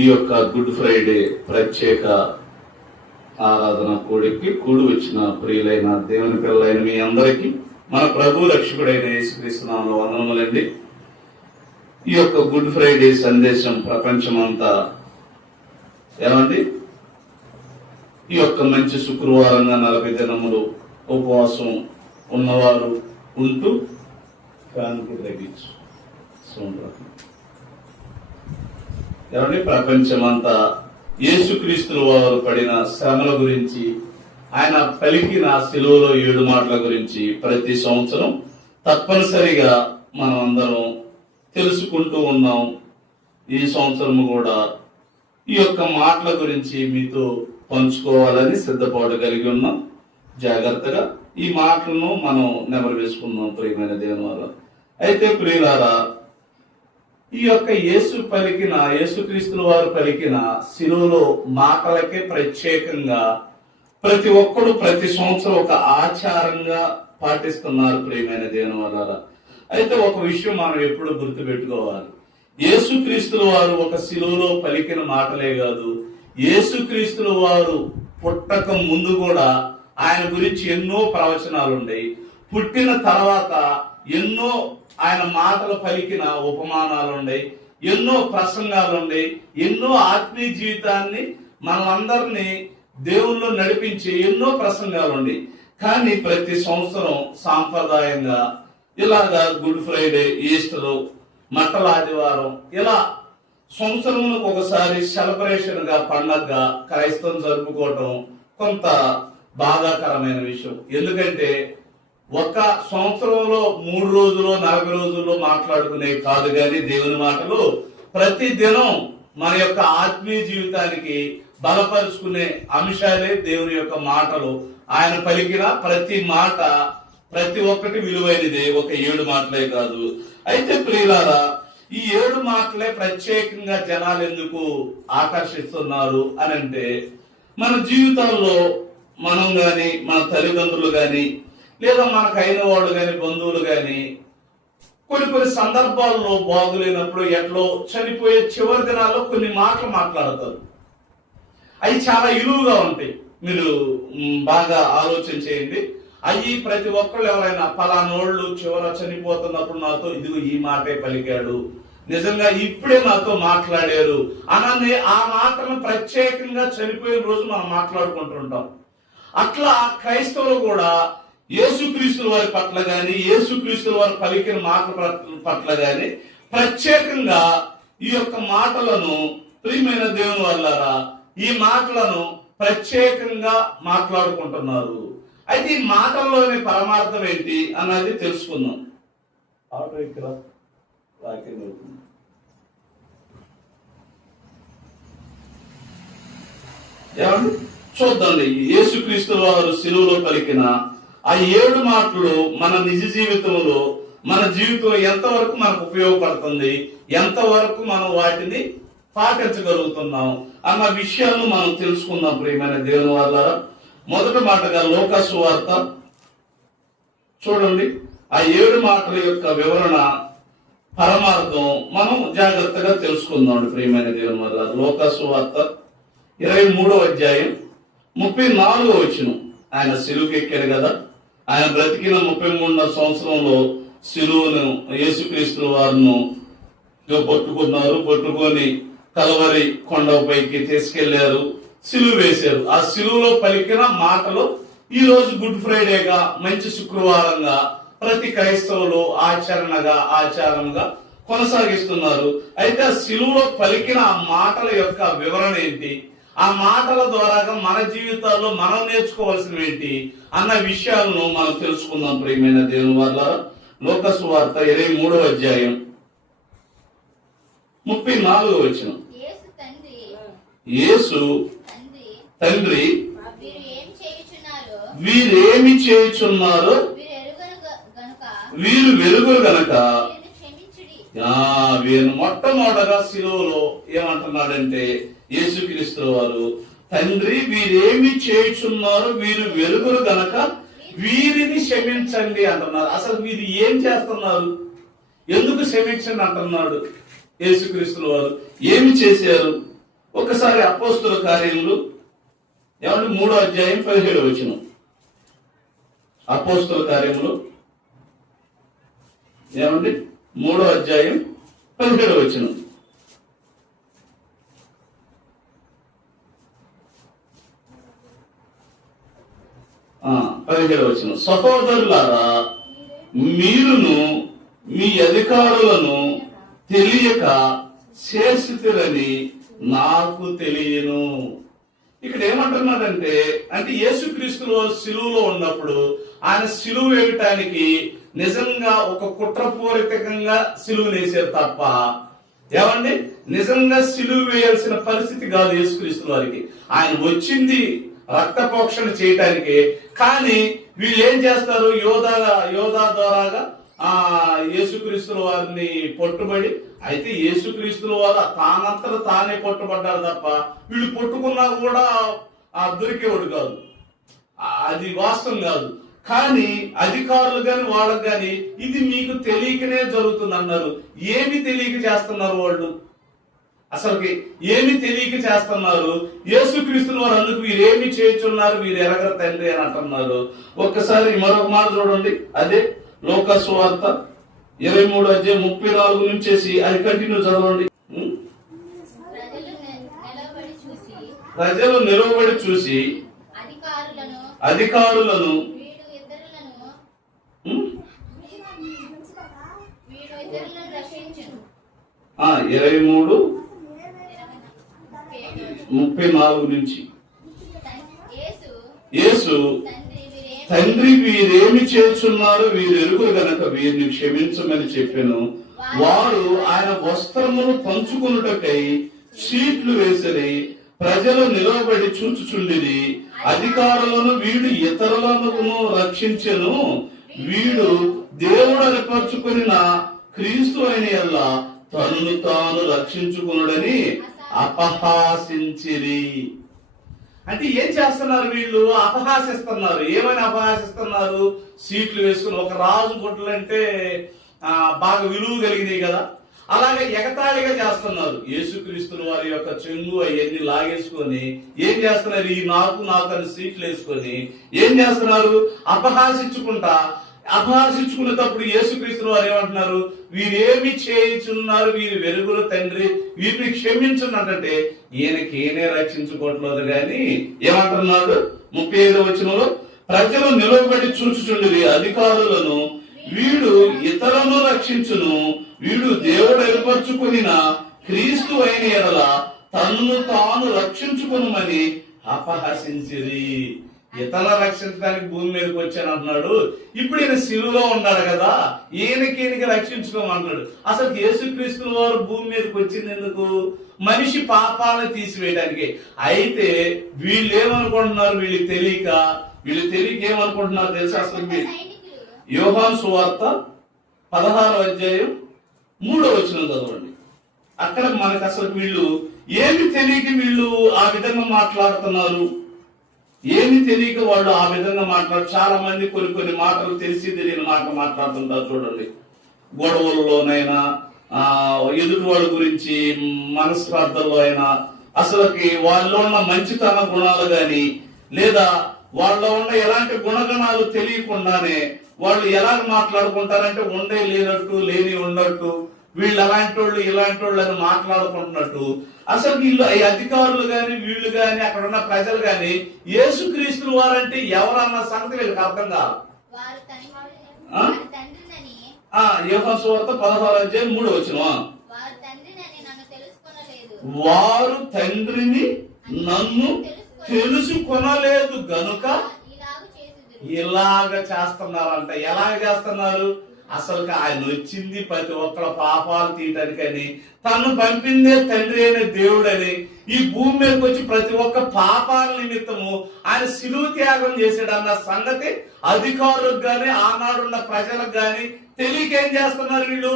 ఈ యొక్క good Friday ప్రత్యేక ఆరాధన కూడికి కూడి వచ్చిన ప్రియులైన దేవుని పిల్లలైన మీ అందరికీ మన ప్రభు రక్షకుడైన యేసుక్రీస్తు నామములో వందనములండి. ఈ యొక్క గుడ్ ఫ్రైడే సందేశం ప్రపంచమంతా ఏమండి ఈ యొక్క మంచి శుక్రవారంగా 40 దినములు ఉపవాసం ఉన్నవారు ఉంటూ ఫ్యాన్కి తగ్గించు ఏమండి ప్రపంచమంతా యేసుక్రీస్తుల వారు పడిన శ్రమల గురించి, ఆయన పలికిన సిలువలో 7 మాటల గురించి ప్రతి సంవత్సరం తప్పనిసరిగా మనం అందరం తెలుసుకుంటూ ఉన్నాం. ఈ సంవత్సరం కూడా ఈ యొక్క మాటల గురించి మీతో పంచుకోవాలని సిద్ధపాటు కలిగి ఉన్నాం. జాగ్రత్తగా ఈ మాటలను మనం నెమరు వేసుకుందాం ప్రియమైన దేవుని వల్ల. అయితే ప్రియులారా, ఈ యొక్క యేసుక్రీస్తుల వారు పలికిన సిలువలో మాటలకే ప్రత్యేకంగా ప్రతి ఒక్కడు ప్రతి సంవత్సరం ఒక ఆచారంగా పాటిస్తున్నారు ప్రియమైన దేవుని వల్ల. అయితే ఒక విషయం మనం ఎప్పుడు గుర్తుపెట్టుకోవాలి, యేసుక్రీస్తుల వారు ఒక సిలువలో పలికిన మాటలే కాదు, యేసుక్రీస్తుల వారు పుట్టక ముందు కూడా ఆయన గురించి ఎన్నో ప్రవచనాలు ఉన్నాయి. పుట్టిన తర్వాత ఎన్నో ఆయన మాటలు పలికిన ఉపమానాలు ఉన్నాయి, ఎన్నో ప్రసంగాలు ఉన్నాయి, ఎన్నో ఆత్మీయ జీవితాన్ని మనలందరినీ దేవుళ్ళు నడిపించే ఎన్నో ప్రసంగాలు ఉన్నాయి. కానీ ప్రతి సంవత్సరం సాంప్రదాయంగా ఇలాగా గుడ్ ఫ్రైడే, ఈస్టర్, మట్టల ఆదివారం ఇలా సంవత్సరంలో ఒకసారి సెలబ్రేషన్ గా పండగగా క్రైస్తవం జరుపుకోవటం కొంత బాధాకరమైన విషయం. ఎందుకంటే ఒక సంవత్సరంలో 3 రోజులు 40 రోజుల్లో మాట్లాడుకునే కాదు కానీ దేవుని మాటలు ప్రతి దినం మన యొక్క ఆత్మీయ జీవితానికి బలపరుచుకునే అంశాలే దేవుని యొక్క మాటలు. ఆయన పలికిన ప్రతి మాట ప్రతి ఒక్కటి విలువైనదే, ఒక 7 మాటలే కాదు. అయితే ప్రియులారా, ఈ 7 మాటలే ప్రత్యేకంగా జనాలు ఎందుకు ఆకర్షిస్తున్నారు అని అంటే, మన జీవితాల్లో మనం గాని, మన తల్లిదండ్రులు గాని, లేదా మనకు అయిన వాళ్ళు గాని, బంధువులు గాని కొన్ని సందర్భాల్లో బాగులేనప్పుడు ఎట్లో చనిపోయే చివరి దినాల్లో కొన్ని మాటలు మాట్లాడతారు. అవి చాలా విలువగా ఉంటాయి. మీరు బాగా ఆలోచన చేయండి. అవి ప్రతి ఒక్కళ్ళు ఎవరైనా పలానోళ్ళు చివర చనిపోతున్నప్పుడు నాతో ఇదిగో ఈ మాటే పలికాడు, నిజంగా ఇప్పుడే నాతో మాట్లాడారు అనని ఆ మాటలను ప్రత్యేకంగా చనిపోయిన రోజు మనం మాట్లాడుకుంటుంటాం. అట్లా క్రైస్తవులు కూడా యేసుక్రీస్తుల వారి పట్ల గాని, యేసుక్రీస్తుల వారు పలికిన మాటల పట్ల గాని ప్రత్యేకంగా ఈ యొక్క మాటలను ప్రియమైన దేవుని వల్లరా ఈ మాటలను ప్రత్యేకంగా మాట్లాడుకుంటున్నారు. అయితే ఈ మాటల్లోని పరమార్థం ఏంటి అన్నది తెలుసుకుందాం. చూద్దండి, యేసుక్రీస్తు వారు సిలువలో పలికిన ఆ 7 మాటలు మన నిజ జీవితంలో, మన జీవితంలో ఎంతవరకు మనకు ఉపయోగపడుతుంది, ఎంతవరకు మనం వాటిని పాటించగలుగుతున్నాం అన్న విషయాలను మనం తెలుసుకుందాం ప్రియమైన దేవుని వల్ల. మొదటి మాటగా లూకా సువార్త చూడండి. ఆ 7 మాటల యొక్క వివరణ పరమార్థం మనం జాగ్రత్తగా తెలుసుకుందాం ప్రియమైన దేవుని వల్ల. లూకా సువార్త 23వ అధ్యాయం 34వ వచనం. ఆయన సిలువకి ఎక్కాడు కదా, ఆయన బ్రతికిన 33వ సంవత్సరంలో సిలువను యేసుక్రీస్తు వారిను పట్టుకొని కలవరి కొండపైకి తీసుకెళ్లారు, సిలువ వేశారు. ఆ సిలువలో పలికిన మాటలు ఈ రోజు గుడ్ ఫ్రైడేగా, మంచి శుక్రవారంగా ప్రతి క్రైస్తవులు ఆచారంగా కొనసాగిస్తున్నారు. అయితే ఆ సిలువలో పలికిన ఆ మాటల యొక్క వివరణ ఏంటి, ఆ మాటల ద్వారా మన జీవితాల్లో మనం నేర్చుకోవాల్సినవి ఏంటి అన్న విషయాలను మనం తెలుసుకుందాం ప్రియమైన దేవుని వల్ల. లూకా సువార్త 23వ అధ్యాయం 34వ వచనం. యేసు తండ్రి వీరేమి చేయుచున్నారో వీరు వెలుగురు గనక వీరిని మొట్టమొదటగా సిలువలో ఏమంటున్నాడంటే యేసుక్రీస్తు వారు, తండ్రి వీరేమి చేయుచున్నారు, వీరు వెలుగురు గనక వీరిని క్షమించండి అంటున్నారు. అసలు వీరు ఏం చేస్తున్నారు, ఎందుకు క్షమించండి అంటున్నాడు యేసుక్రీస్తు వారు? ఏమి చేశారు? ఒకసారి అపోస్తుల కార్యములు 3వ అధ్యాయం 17వ వచనం. అపోస్తుల కార్యములు 3వ అధ్యాయం 17వ వచనం. సహోదరులారా, మీరును మీ అధికారులను తెలియక చేస్తురని నాకు తెలియను. ఇక్కడ ఏమంటున్నాడంటే, యేసుక్రీస్తులో సిలువలో ఉన్నప్పుడు ఆయన సిలువ వేయటానికి నిజంగా ఒక కుట్రపూరితంగా సిలువ వేసారు తప్ప నిజంగా సిలువ వేయాల్సిన పరిస్థితి కాదు యేసుక్రీస్తు వారికి. ఆయన వచ్చింది రక్తపోక్షణ చేయటానికి. కానీ వీళ్ళు ఏం చేస్తారు, యోధా ద్వారాగా యేసుక్రీస్తుల వారిని పట్టుబడి, అయితే యేసుక్రీస్తుల వారు తానంతట తానే పట్టుబడ్డారు తప్ప వీళ్ళు పట్టుకున్నా కూడా దొరికేవాడు కాదు. అది వాస్తవం కాదు. కానీ అధికారులు గాని వాళ్ళకు గాని ఇది మీకు తెలియకనే జరుగుతుంది అన్నారు. ఏమి తెలియక చేస్తున్నారు వాళ్ళు? అసలుకి ఏమి తెలియక చేస్తున్నారు? యేసుక్రీస్తుల వారు అందుకు వీరేమి చేయుచున్నారు, వీరు ఎరగరు తండ్రి అని అంటున్నారు. ఒక్కసారి మరొక మాట చూడండి. అదే లోకా సువార్త 23వ అధ్యాయం 34 నుంచేసి అది కంటిన్యూ చదవండి. ప్రజలు నిలవబడి చూసి అధికారులను 23:34 నుంచి యేసు తండ్రి వీరేమి చేస్తున్నారు వీరు ఎరుగురు గనక వీరిని క్షమించమని చెప్పాను. వారు ఆయన వస్త్రమును పంచుకొనుటకై షీట్లు వేసిరి. ప్రజలు నిలవబడి చూచుచుండిరి. అధికారులను వీడు ఇతరులను రక్షించెను, వీడు దేవుడు ఏర్పరచుకుని క్రీస్తు అయిన యెల్లా తనను తాను రక్షించుకునుడని అపహాసించిరి. ఏం చేస్తున్నారు వీళ్ళు? అపహాసిస్తున్నారు. ఏమని అపహాసిస్తున్నారు? సీట్లు వేసుకుని, ఒక రాజు గుడ్డలంటే బాగా విలువ కలిగినాయి కదా, అలాగే ఎగతాళిగా చేస్తున్నారు. యేసుక్రీస్తుల వారి యొక్క చెంగు అవన్నీ లాగేసుకొని ఏం చేస్తున్నారు? ఈ నాకు అని సీట్లు వేసుకొని ఏం చేస్తున్నారు? అపహాసించుకునేటప్పుడు యేసుక్రీస్తుల వారు ఏమంటున్నారు? వీరేమి చేయుచున్నారు, వీరు వెలుగుల తండ్రి, వీరిని క్షమించున్నట్టే ఈయనకేనే రక్షించుకోవట్లేదు. గాని ఏమంటున్నాడు 35వ వచనంలో, ప్రజలు నిలవబడి చూచుచుండిరి. అధికారులను వీడు ఇతరులను రక్షించును, వీడు దేవుడు ఏర్పరచుకుని క్రీస్తు అయిన యెడల తనను తాను రక్షించుకునమని అపహసించిరి. ఇతర రక్షించడానికి భూమి మీదకి వచ్చాను అంటున్నాడు. ఇప్పుడు ఈయన సిలువలో ఉన్నాడు కదా, ఈయనకి రక్షించుకోమన్నాడు. అసలు యేసుక్రీస్తుల వారు భూమి మీదకి వచ్చింది ఎందుకు? మనిషి పాపాలను తీసివేయడానికి. అయితే వీళ్ళు ఏమనుకుంటున్నారు? వీళ్ళకి తెలియక ఏమనుకుంటున్నారు తెలుసా? అసలు యోహాను సువార్త 16వ అధ్యాయం 3వ వచనం చదవండి. అక్కడ మనకు అసలు వీళ్ళు ఏమి తెలియక వీళ్ళు ఆ విధంగా మాట్లాడుతున్నారు. ఏమి తెలియక వాళ్ళు ఆ విధంగా చాలా మంది కొన్ని మాటలు తెలిసి తెలియని మాట్లాడుతుంటారు. చూడండి, గొడవల్లోనైనా ఎదుటి వాళ్ళ గురించి మనస్పర్ధల్లో అయినా అసలుకి వాళ్ళలో ఉన్న మంచితన గుణాలు గాని లేదా వాళ్ళలో ఉన్న ఎలాంటి గుణగణాలు తెలియకుండానే వాళ్ళు ఎలా మాట్లాడుకుంటారంటే ఉండే లేనట్టు, లేని ఉన్నట్టు, వీళ్ళు అలాంటి వాళ్ళు ఇలాంటి వాళ్ళు అని మాట్లాడుకుంటున్నట్టు. అసలు వీళ్ళు ఈ అధికారులు గాని వీళ్ళు గాని అక్కడ ఉన్న ప్రజలు గాని యేసుక్రీస్తుల వారంటే ఎవరన్న సంగతి వీళ్ళకి అర్థం కాదు. యోహాను సువార్త 16వ అధ్యాయం 3వ వచనం, వారు తండ్రిని నన్ను తెలుసుకొనలేదు గనుక ఇలాగ చేస్తున్నారంట. ఎలాగ చేస్తున్నారు? అసలు ఆయన వచ్చింది ప్రతి ఒక్కళ్ళ పాపాలు తీయటానికని, తను పంపిందే తండ్రి అయిన దేవుడని, ఈ భూమి మీదకి వచ్చి ప్రతి ఒక్క పాపాల నిమిత్తము ఆయన శిలువ త్యాగం చేశాడు అన్న సంగతి అధికారులకు గాని ఆనాడున్న ప్రజలకు గాని తెలియక ఏం చేస్తున్నారు? వీళ్ళు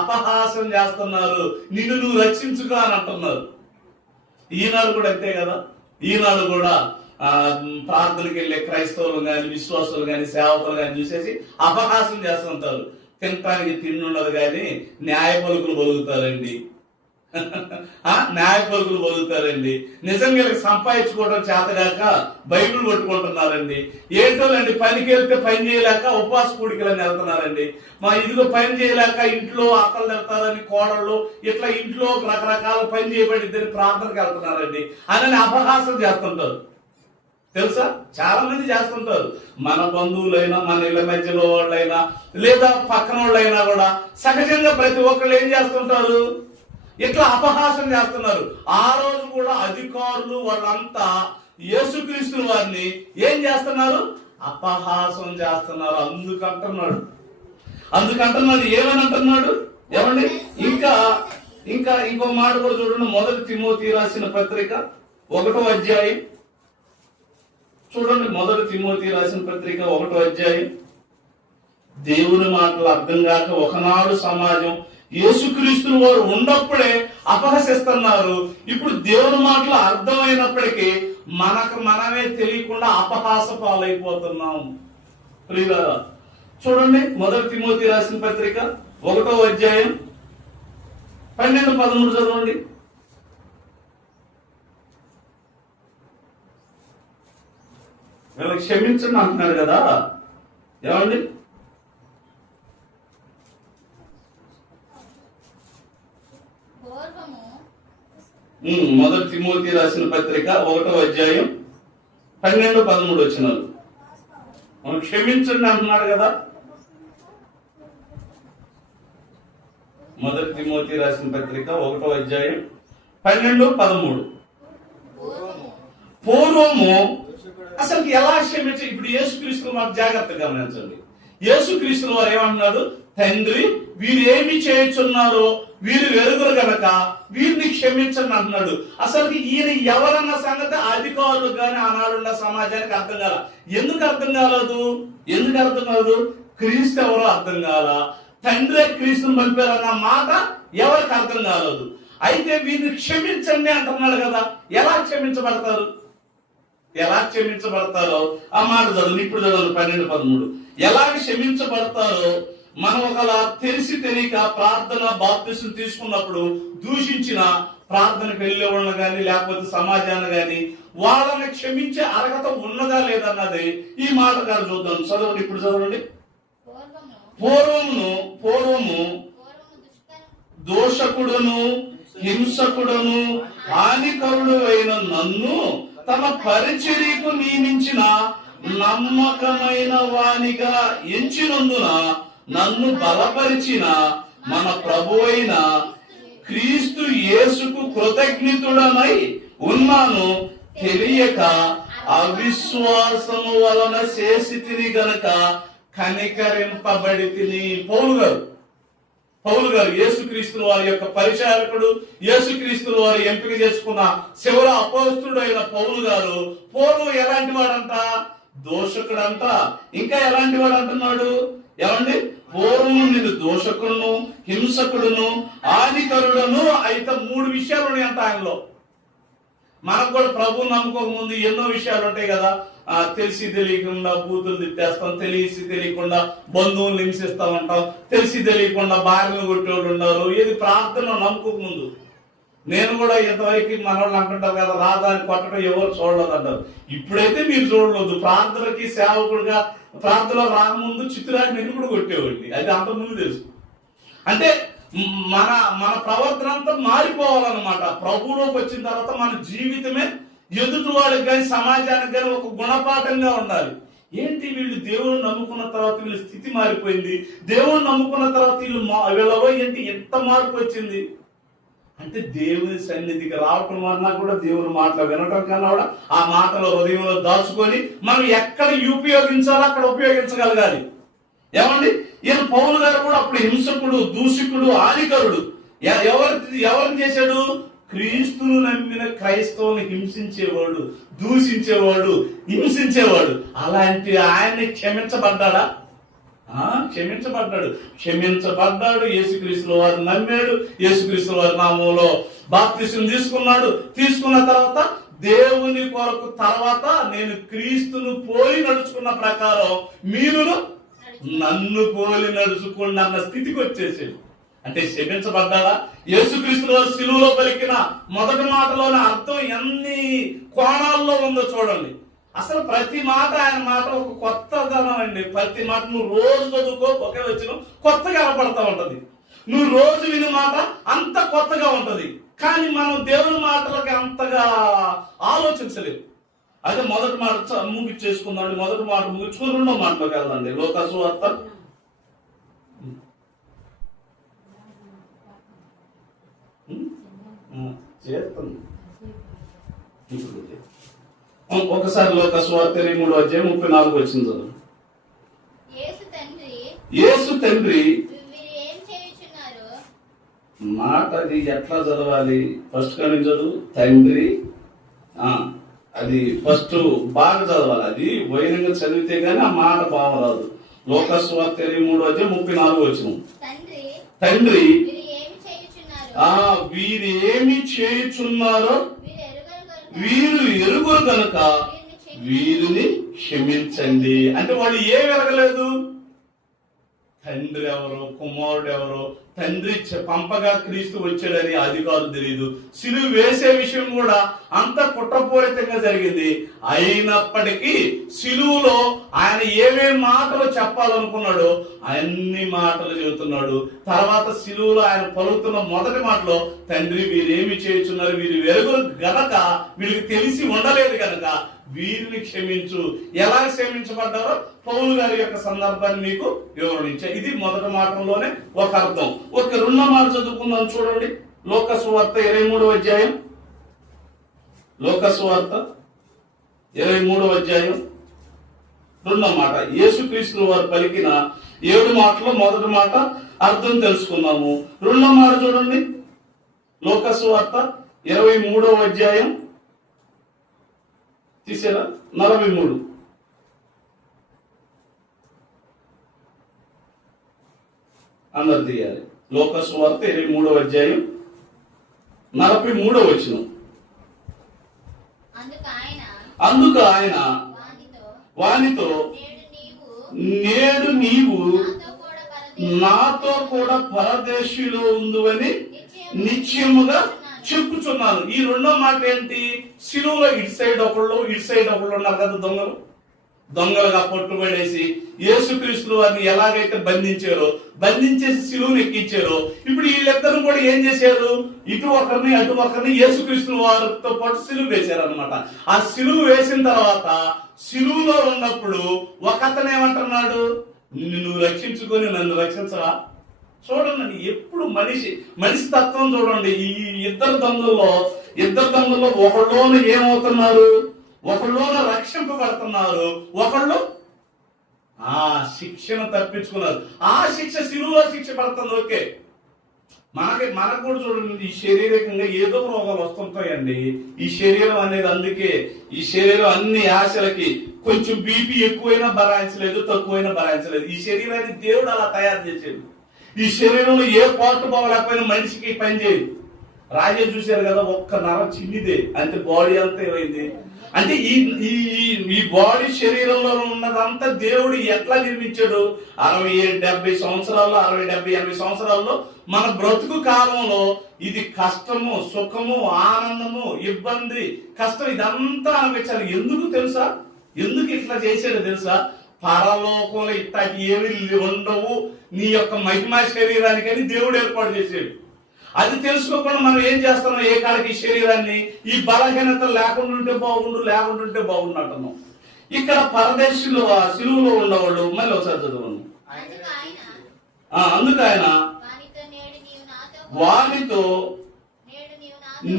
అపహాసం చేస్తున్నారు. నిన్ను నువ్వు రక్షించుకో అని అంటున్నారు. ఈనాడు కూడా అంతే కదా. ఈనాడు కూడా ప్రార్థనకి వెళ్ళే క్రైస్తవులు గాని విశ్వాసులు గాని సేవకులు గాని చూసేసి అపహాసం చేస్తుంటారు. తినటానికి తిండి ఉండదు కానీ న్యాయ పలుకులు పలుకుతారండి. న్యాయ పరుగులు పొందుతారండి. నిజంగా సంపాదించుకోవడం చేతగాక బైబిల్ కొట్టుకుంటున్నారండి. ఏంటోనండి, పనికి వెళ్తే పని చేయలేక ఉపవాస కూడికలని వెళ్తున్నారండి. ఇదిగో పని చేయలేక ఇంట్లో అక్కలు వెళ్తారని కోడళ్ళు ఇట్లా ఇంట్లో రకరకాల పని చేయబడిద్దని ప్రార్థనకి వెళ్తున్నారండి అని అపహాసం చేస్తుంటారు. తెలుసా, చాలా మంది చేస్తుంటారు. మన బంధువులైనా, మన ఇళ్ల మధ్యలో వాళ్ళైనా, లేదా పక్కన వాళ్ళైనా కూడా సహజంగా ప్రతి ఒక్కళ్ళు ఏం చేస్తుంటారు, ఇట్లా అపహాసం చేస్తున్నారు. ఆ రోజు కూడా అధికారులు వాళ్ళంతా యేసుక్రీస్తు వారిని ఏం చేస్తున్నారు, అపహాసం చేస్తున్నారు. అందుకంటున్నాడు ఏమని అంటున్నాడు ఏమండి. ఇంకో మాట కూడా చూడండి. 1 తిమోతి రాసిన పత్రిక 1వ అధ్యాయం చూడండి. 1 తిమోతి రాసిన పత్రిక 1వ అధ్యాయం. దేవుని మాటలు అర్థం కాక ఒకనాడు సమాజం యేసుక్రీస్తు వారు ఉన్నప్పుడే అపహసిస్తున్నారు. ఇప్పుడు దేవుని మాటలు అర్థమైనప్పటికీ మనమే తెలియకుండా అపహాస పాలైపోతున్నాం. ప్రియులారా చూడండి, 1 తిమోతి రాసిన పత్రిక 1వ అధ్యాయం 12-13 చదవండి. వీళ్ళకి క్షమించండి అంటున్నారు కదా, ఏమండి. మొదటి తిమోతి రాసిన పత్రిక 1వ అధ్యాయం 12-13 వచనాలు. మనం క్షమించండి అంటున్నాడు కదా. 1 తిమోతి రాసిన పత్రిక 1వ అధ్యాయం 12-13. పూర్వము అసలు ఎలా క్షమించ, ఇప్పుడు యేసుక్రీస్తు మాకు జాగ్రత్తగా గమనించండి. యేసుక్రీస్తు వారు ఏమంటున్నాడు, తండ్రి వీరు ఏమి చేయుచున్నారో వీరు వెరుగురు గనక వీరిని క్షమించండి అంటున్నాడు. అసలు ఈయన ఎవరన్న సంగతి అధికారులు కానీ ఆనాడున్న సమాజానికి అర్థం కాల. ఎందుకు అర్థం కాదు? క్రీస్తు ఎవరో అర్థం కాల, తండ్రి క్రీస్తుని పంపారన్న మాట ఎవరికి అర్థం కాలేదు. అయితే వీరిని క్షమించండి అంటున్నాడు కదా. ఎలా క్షమించబడతారో ఆ మాట చదువు. ఇప్పుడు చదువు 12-13. ఎలా క్షమించబడతారో మనం ఒకలా తెలిసి తెలియక ప్రార్థన బాప్తిసం తీసుకున్నప్పుడు దూషించిన ప్రార్థనకు వెళ్ళే వాళ్ళని కానీ లేకపోతే సమాజాన్ని కానీ వాళ్ళని క్షమించే అర్హత ఉన్నదా లేదన్నది ఈ మాట గారు చూద్దాం. చదవండి, ఇప్పుడు చదవండి. పూర్వము దోషకుడును హింసకుడును హానికరుడు అయిన నన్ను తమ పరిచర్యకు నియమించిన నమ్మకమైన వానిగా ఎంచినందున నన్ను బలపరిచిన మన ప్రభువైన క్రీస్తు యేసుకు కృతజ్ఞతుడనై ఉన్నాను. తెలియక అవిశ్వాసము వలన చేసితిని గనక కనికరింపబడితిని. పౌలు గారు యేసుక్రీస్తు వారి యొక్క పరిచారకుడు, యేసుక్రీస్తు వారు ఎంపిక చేసుకున్న చివరి అపోస్తుడు అయిన పౌలు గారు పూర్వం ఎలాంటి వాడంట, దోషకుడంట. ఇంకా ఎలాంటి వాడు అంటున్నాడు ఏమండి, పూర్వం నేను దోషకుడును హింసకుడును హానికరుడును. అయితే 3 విషయాలు ఉన్నాయంట ఆయనలో. మనకు కూడా ప్రభువుని నమ్ముకోక ముందు ఎన్నో విషయాలు ఉంటాయి కదా. తెలిసి తెలియకుండా బూతులు తిట్టేస్తాం, తెలిసి తెలియకుండా బంధువులు హింసిస్తా ఉంటాం, తెలిసి తెలియకుండా భార్యను కొట్టేవాళ్ళు ఉన్నారు. ఏది ప్రార్థన నమ్ముకోక ముందు. నేను కూడా ఇంతవరకు మన వాళ్ళు అంటుంటారు కదా, రాధాని కొట్టడం ఎవరు చూడలేదు అంటారు. ఇప్పుడైతే మీరు చూడలేదు. ప్రార్థనకి సేవకుడుగా ప్రార్థనలో రాకముందు చిత్రాన్ని నేను కూడా కొట్టేవాడిని. అది అంతకుముందు తెలుసు. అంటే మన ప్రవర్తన అంతా మారిపోవాలన్నమాట. ప్రభువులోకి వచ్చిన తర్వాత మన జీవితమే ఎదుటి వాళ్ళకి కానీ సమాజానికి కానీ ఒక గుణపాఠంగా ఉండాలి. ఏంటి వీళ్ళు దేవుని నమ్ముకున్న తర్వాత వీళ్ళ స్థితి మారిపోయింది, దేవుని నమ్ముకున్న తర్వాత వీళ్ళలో ఏంటి ఎంత మార్పు వచ్చింది అంటే, దేవుని సన్నిధికి రావటం వలన కూడా దేవుని మాటలు వినటం కన్నా కూడా ఆ మాటలు హృదయంలో దాచుకొని మనం ఎక్కడ ఉపయోగించాలో అక్కడ ఉపయోగించగలగాలి. ఏమండి, ఈయన పౌలు గారు కూడా అప్పుడు హింసకుడు, దూషకుడు, హానికరుడు. ఎవరిని చేశాడు? క్రీస్తును నమ్మిన క్రైస్తవుని హింసించేవాడు, దూషించేవాడు, హింసించేవాడు. అలాంటి ఆయన్ని క్షమించబడ్డాడా? క్షమించబడ్డాడు. యేసుక్రీస్తు వారు నమ్మాడు, యేసుక్రీస్తు వారి నామంలో బాప్తిసం తీసుకున్నాడు. తీసుకున్న తర్వాత దేవుని కొరకు తర్వాత నేను క్రీస్తును పోలి నడుచుకున్న ప్రకారం మీరును నన్ను పోలి నడుచుకోండి అన్న స్థితికి వచ్చేసాడు. అంటే క్షమించబడ్డాడా? యేసుక్రీస్తు శిలువలో పలికిన మొదటి మాటలోని అర్థం ఎన్ని కోణాల్లో ఉందో చూడండి. అసలు ప్రతి మాట ఆయన మాట ఒక కొత్తదనం అండి. ప్రతి మాట నువ్వు రోజు చదువుకో ఒకే వచ్చిన కొత్తగా కనపడతా ఉంటది. నువ్వు రోజు విని మాట అంత కొత్తగా ఉంటది. కానీ మనం దేవుని మాటలకి అంతగా ఆలోచించలేదు. అదే మొదటి మాట ముగించేసుకుందాం. మొదటి మాట ముగించుకుని రెండో మాటలోకి వెళ్దండి. లోకాసు వార్త చేస్తుంది. ఒకసారి లోకాసు వార్త 23:34 వచ్చింది చదువు. యేసు తండ్రి మాట అది ఎట్లా చదవాలి? ఫస్ట్ కానీ చదువు. తండ్రి అది ఫస్ట్ బాగా చదవాలి. అది వైనంగా చదివితే గానీ ఆ మాట బాగరాదు. లోకాసు వార్త 23:34 వచ్చిన. తండ్రి వీరు ఏమి చేయుచున్నారో వీరు ఎరుగురు కనుక వీరిని క్షమించండి. అంటే వాళ్ళు ఏమి ఎరగలేదు. తండ్రి ఎవరు, కుమారుడు ఎవరు, తండ్రి పంపగా క్రీస్తు వచ్చాడని అధికారులు తెలియదు. సిలువ వేసే విషయం కూడా అంత కుట్రపూరితంగా జరిగింది. అయినప్పటికీ సిలువలో ఆయన ఏమేమి మాటలు చెప్పాలనుకున్నాడో అన్ని మాటలు చెబుతున్నాడు. తర్వాత సిలువలో ఆయన పలుకుతున్న మొదటి మాటలో తండ్రి వీరేమి చేయుచున్నారు, వీరు వెలుగురు గనక వీళ్ళకి తెలిసి ఉండలేదు గనక వీరిని క్షమించు. ఎలా క్షమించబడ్డారో పౌలు గారి యొక్క సందర్భాన్ని మీకు వివరించా. ఇది మొదటి మాటలోనే ఒక అర్థం. ఒక రెండో మాట చదువుకుందాం చూడండి. లోకాసు వార్త 23వ అధ్యాయం. లోకాసు వార్త 23వ అధ్యాయం రెండో మాట. యేసుక్రీస్తు వారు పలికిన 7 మాటలో మొదటి మాట అర్థం తెలుసుకున్నాము. రెండో మాట చూడండి. లోకాసు వార్త 23వ అధ్యాయం తీసేరా 43. అందరు తీయాలి. లోకాసు వార్త 23వ అధ్యాయం 43వ వచనం. అందుకు ఆయన వానితో నేడు నీవు నాతో కూడా పరదేశిలో ఉందువని నిశ్చయముగా చెప్పుచున్నాను. ఈ రెండో మాట ఏంటి? సిలువలో ఇటు సైడ్ ఒకళ్ళు ఉన్నారు కదా దొంగలుగా పట్టుబడేసి యేసుక్రీస్తు వారిని ఎలాగైతే బంధించేసి సిలువను ఎక్కించారో ఇప్పుడు వీళ్ళిద్దరు కూడా ఏం చేశారు? ఇటు ఒకరిని అటు ఒకరిని యేసుక్రీస్తు వారితో పాటు సిలువ వేశారు అనమాట. ఆ సిలువ వేసిన తర్వాత సిలువలో ఉన్నప్పుడు ఒక అతను ఏమంటున్నాడు? నువ్వు రక్షించుకొని నన్ను రక్షించవా? చూడండి, ఎప్పుడు మనిషి తత్వం చూడండి. ఈ ఇద్దరు దొంగల్లో ఒకళ్ళలోనే ఏమవుతున్నారు? ఒకళ్ళలోన రక్షింపబడుతున్నారు, ఒకళ్ళు శిక్షను తప్పించుకున్నారు. ఆ శిక్ష సిలువలో శిక్ష పడుతుంది. ఓకే, మనకు కూడా చూడండి, ఈ శారీరకంగా ఏదో రోగాలు వస్తుంటాయండి. ఈ శరీరం అనేది, అందుకే ఈ శరీరం అన్ని ఆశలకి కొంచెం బీపీ ఎక్కువైనా భరాయించలేదు, తక్కువైనా భరాయించలేదు. ఈ శరీరాన్ని దేవుడు అలా తయారు చేసేది. ఈ శరీరంలో ఏ పార్ట్ బాగలేకపోయినా మనిషికి పని చేయదు. రాజే చూశారు కదా, ఒక్క నరం చిన్నిదే అంటే బాడీ అంతా ఏమైంది. అంటే ఈ బాడీ శరీరంలో ఉన్నదంతా దేవుడు ఎట్లా నిర్మించాడు? 60-70 సంవత్సరాల్లో 60-70-80 సంవత్సరాల్లో మన బ్రతుకు కాలంలో ఇది కష్టము, సుఖము, ఆనందము, ఇబ్బంది, కష్టం ఇదంతా అనిపించాలి. ఎందుకు తెలుసా? ఎందుకు ఇట్లా చేశాడో తెలుసా? పరలోకంలో ఇట్లాంటి ఏమి ఉండవు నీ యొక్క మహిమా శరీరానికని దేవుడు ఏర్పాటు చేశాడు. అది తెలుసుకోకుండా మనం ఏం చేస్తున్నాం? ఏ కాలకి ఈ శరీరాన్ని ఈ బలహీనత లేకుండా ఉంటే బాగుండు అంటున్నాం. ఇక్కడ పరదేశులు సిలువలో ఉండేవాళ్ళు మళ్ళీ ఒకసారి చదవండి. అందుకు ఆయన వానితో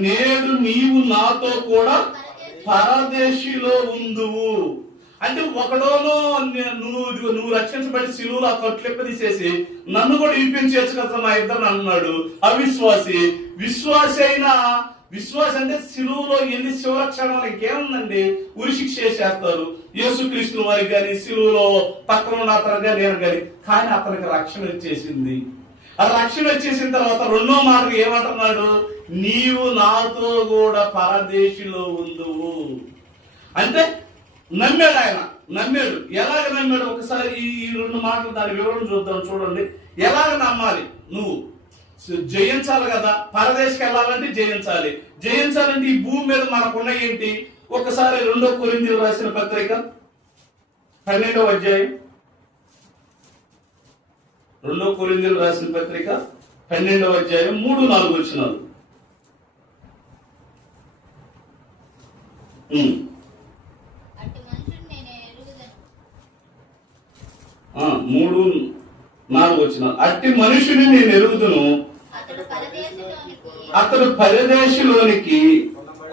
నేడు నీవు నాతో కూడా పరదేశిలో ఉందువు. అంటే ఒకడోనో నువ్వు రక్షించబడి సిలువలో ఆ కట్లెప్ప తీసేసి నన్ను కూడా ఇప్పించవచ్చు కదా మా ఇద్దరు అన్నాడు. అవిశ్వాసి విశ్వాసి అంటే సిలువలో ఎన్ని శివరక్షణ ఇంకేముందండి? ఉరి శిక్ష చేసేస్తారు యేసుక్రీస్తు వారికి కానీ, సిలువలో పక్కన ఉన్న అతను నేను కానీ. కానీ అతనికి రక్షణ వచ్చేసింది. ఆ రక్షణ వచ్చేసిన తర్వాత రెండో మాట ఏమంటున్నాడు? నీవు నాతో కూడా పరదేశిలో ఉందువు. అంటే నమ్మాడు. ఎలాగ నమ్మాడు? ఒకసారి ఈ రెండు మాటలు దాని వివరణ చూద్దాం. చూడండి, ఎలాగ నమ్మాలి నువ్వు. జయించాలి కదా, పరదేశకి వెళ్ళాలంటే జయించాలి. జయించాలంటే ఈ భూమి మీద మనకున్న ఏంటి? ఒకసారి 2 కొరింథీయులకు రాసిన పత్రిక 12వ అధ్యాయం, 2 కొరింథీయులకు రాసిన పత్రిక 12వ అధ్యాయం 3-4 వచనాలు. 3-4 వచనాలు. అట్టి మనుషుని నేను ఎరుగుదును, అతడు పరదేశంలోనికి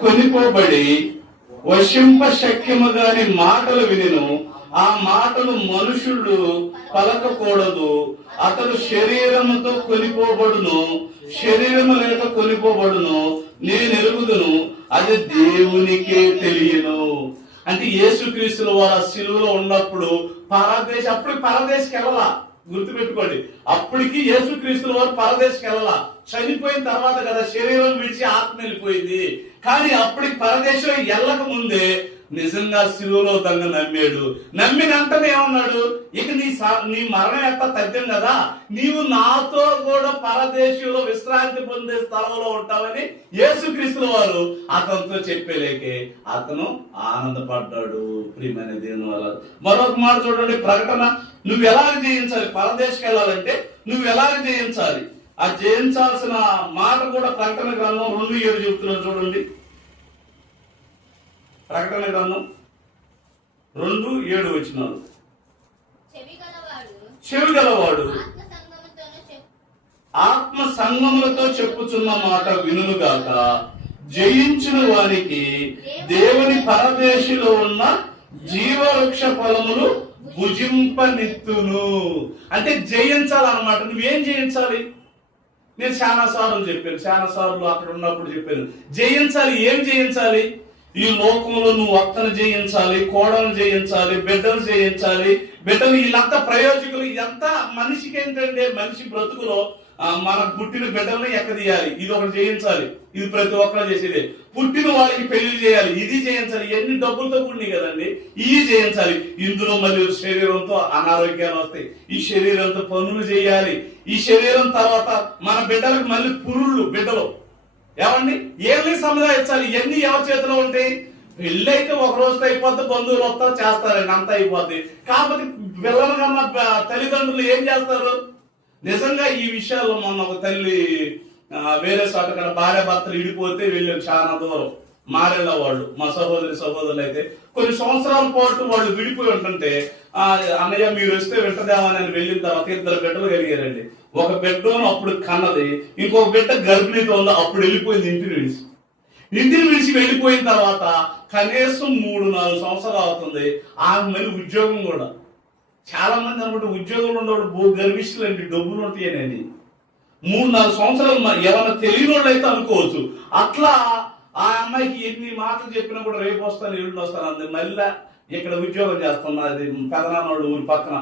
కొనిపోబడి వశింప శక్యము గాని మాటలు వినెను, ఆ మాటలు మనుషుడు పలకకూడదు. అతడు శరీరముతో కొనిపోబడును, శరీరము లేక కొనిపోబడును. నేను ఎరుగుదును, అది దేవునికే తెలియను. అంటే యేసుక్రీస్తుల వారు శిలువలో ఉన్నప్పుడు అప్పుడు పరదేశకి వెళ్ళాలా, గుర్తుపెట్టుకోండి. అప్పటికి యేసుక్రీస్తుల వారు పరదేశకి వెళ్ళాలా, చనిపోయిన తర్వాత కదా శరీరం విడిచి ఆత్మ వెళ్ళిపోయింది. కానీ అప్పటికి పరదేశం వెళ్ళక ముందే నిజంగా శిలువలో దంగ నమ్మాడు. నమ్మిన వెంటనే ఏమన్నాడు? ఇక నీ మరణం ఎంత తథ్యం కదా, నీవు నాతో కూడా పరదేశంలో విశ్రాంతి పొందే స్థలంలో ఉంటావని యేసుక్రీస్తుల వారు అతనితో చెప్పేలేకే అతను ఆనందపడ్డాడు. ప్రియమైన దేవుని వల్ల మరొక మాట చూడండి, ప్రకటన. నువ్వు ఎలాగ జయించాలి? పరదేశకి వెళ్ళాలంటే నువ్వు ఎలాగ జయించాలి? ఆ జయించాల్సిన మాట కూడా ప్రకటన గ్రంథం 2:7 చెబుతున్నాడు. చూడండి, ప్రకటన గ్రంథం 2:7 వచనాలు. చెవి గలవాడు ఆత్మ సంగములతో చెప్పుచున్న మాట వినుగాక, జయించిన వానికి దేవుని పరదేశిలో ఉన్న జీవవృక్ష ఫలములు భుజింపనిత్తును. అంటే జయించాలన్నమాట. నువ్వేం జయించాలి? నేను చాలా సార్లు చెప్పాను, చాలా సార్లు అక్కడ ఉన్నప్పుడు చెప్పాను. జయించాలి. ఏం జయించాలి? ఈ లోకంలో నువ్వు అత్తను జయించాలి, కోడలు జయించాలి, బిడ్డలు జయించాలి. బిడ్డలు వీళ్ళంతా ప్రయోజకులు. ఇదంతా మనిషికి ఏంటంటే, మనిషి బ్రతుకులో మన పుట్టిన బిడ్డలను ఎక్కదీయాలి, ఇది ఒకటి జయించాలి. ఇది ప్రతి ఒక్కరు చేసేది. పుట్టిన వాళ్ళకి పెళ్లి చేయాలి, ఇది జయించాలి. ఎన్ని డబ్బులతో కూడినాయి కదండి, ఇవి జయించాలి. ఇందులో మళ్ళీ శరీరంతో అనారోగ్యాలు వస్తాయి, ఈ శరీరంతో పనులు చేయాలి. ఈ శరీరం తర్వాత మన బిడ్డలకు మళ్ళీ బిడ్డలు ఏమండి ఏమి సముదాయించాలి. ఇవన్నీ ఎవరి చేతిలో ఉంటాయి? పెళ్లి అయితే ఒక రోజుతో అయిపోద్ది, బంధువులు వస్తారు, చేస్తారండి, అంతా అయిపోద్ది. కాకపోతే పిల్లల కన్నా తల్లిదండ్రులు ఏం చేస్తారు? నిజంగా ఈ విషయాల్లో మొన్న ఒక తల్లి వేరే చోట ఇక్కడ భార్య భర్తలు ఇడిపోతే వెళ్ళారు చాలా దూరం, మారేళ్ళ వాళ్ళు, మా సహోదరులు అయితే కొన్ని సంవత్సరాల పాటు వాళ్ళు విడిపోయి ఉంటుంటే, అన్నయ్య మీరు వస్తే వింటదేమని అని వెళ్ళిన తర్వాత 2 బిడ్డలు కలిగారండి. ఒక బిడ్డను అప్పుడు కన్నది, ఇంకొక బిడ్డ గర్భిణీతో ఉంది, అప్పుడు వెళ్ళిపోయింది ఇంటిని విడిచి వెళ్ళిపోయిన తర్వాత కనీసం 3-4 సంవత్సరాలు అవుతుంది. ఆమె మళ్ళీ ఉద్యోగం కూడా. చాలా మంది అనుకుంటే ఉద్యోగంలో ఉన్నవాడు గర్విష్ఠులండి, డబ్బులు ఉంటాయనండి. 3-4 సంవత్సరాలు ఏమైనా తెలియని వాళ్ళు అయితే అనుకోవచ్చు. అట్లా ఆ అమ్మాయికి ఎన్ని మాటలు చెప్పినా కూడా రేపు వస్తాను, ఎల్లుండి వస్తాను అంది. మళ్ళీ ఇక్కడ ఉద్యోగం చేస్తున్నది పెదనాన్నోడు ఊరు పక్కన,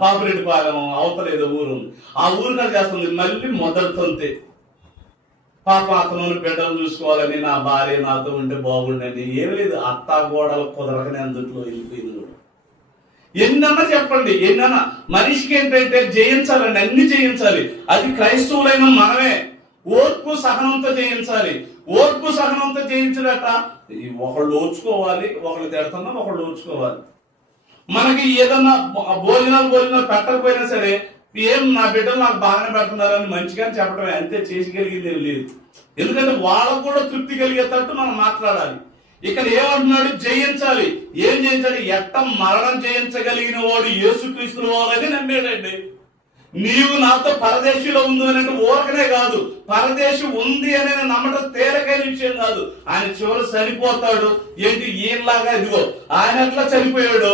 పాపిరెడ్డిపాలెం అవతలేదో ఊరు, ఆ ఊరిగా చేస్తుంది. మళ్ళీ మొదలుతుంటే పాప అతను బిడ్డలు చూసుకోవాలని, నా భార్య నాతో ఉంటే బాగుండని. ఏమి లేదు, అత్తా గోడలు కుదరకనే అందుట్లో వెళ్ళిపోయింది. ఎన్నన్నా చెప్పండి, ఎన్నన్నా మనిషికి ఏంటంటే జయించాలండి, అన్ని జయించాలి. అది క్రైస్తవులైన మనమే ఓర్పు సహనంతో జయించాలి. ఓర్పు సహనంతో జయించడట ఒకళ్ళు ఓర్చుకోవాలి, ఒకళ్ళు తిడుతున్నా ఒకళ్ళు ఓర్చుకోవాలి. మనకి ఏదన్నా భోజనాలు పెట్టకపోయినా సరే, ఏం నా బిడ్డలు నాకు బాగానే పెడుతున్నారని మంచిగా చెప్పడమే, అంతే. చేసిగలిగింది ఏం లేదు. ఎందుకంటే వాళ్ళకు కూడా తృప్తి కలిగేటట్టు మనం మాట్లాడాలి. ఇక్కడ ఏమంటున్నాడు? జయించాలి. ఏం జయించాలి? ఎట్ట మరణం జయించగలిగిన వాడు యేసుక్రీస్తుల వారని నమ్మాడండి. నీవు నాతో పరదేశిలో ఉంది అని ఊరకనే కాదు, పరదేశం ఉంది అని నమ్మటం తేలికైన విషయం కాదు. ఆయన చివరి చనిపోతాడు. ఏంటి ఈయనలాగా? ఇదిగో ఆయన ఎట్లా చనిపోయాడు,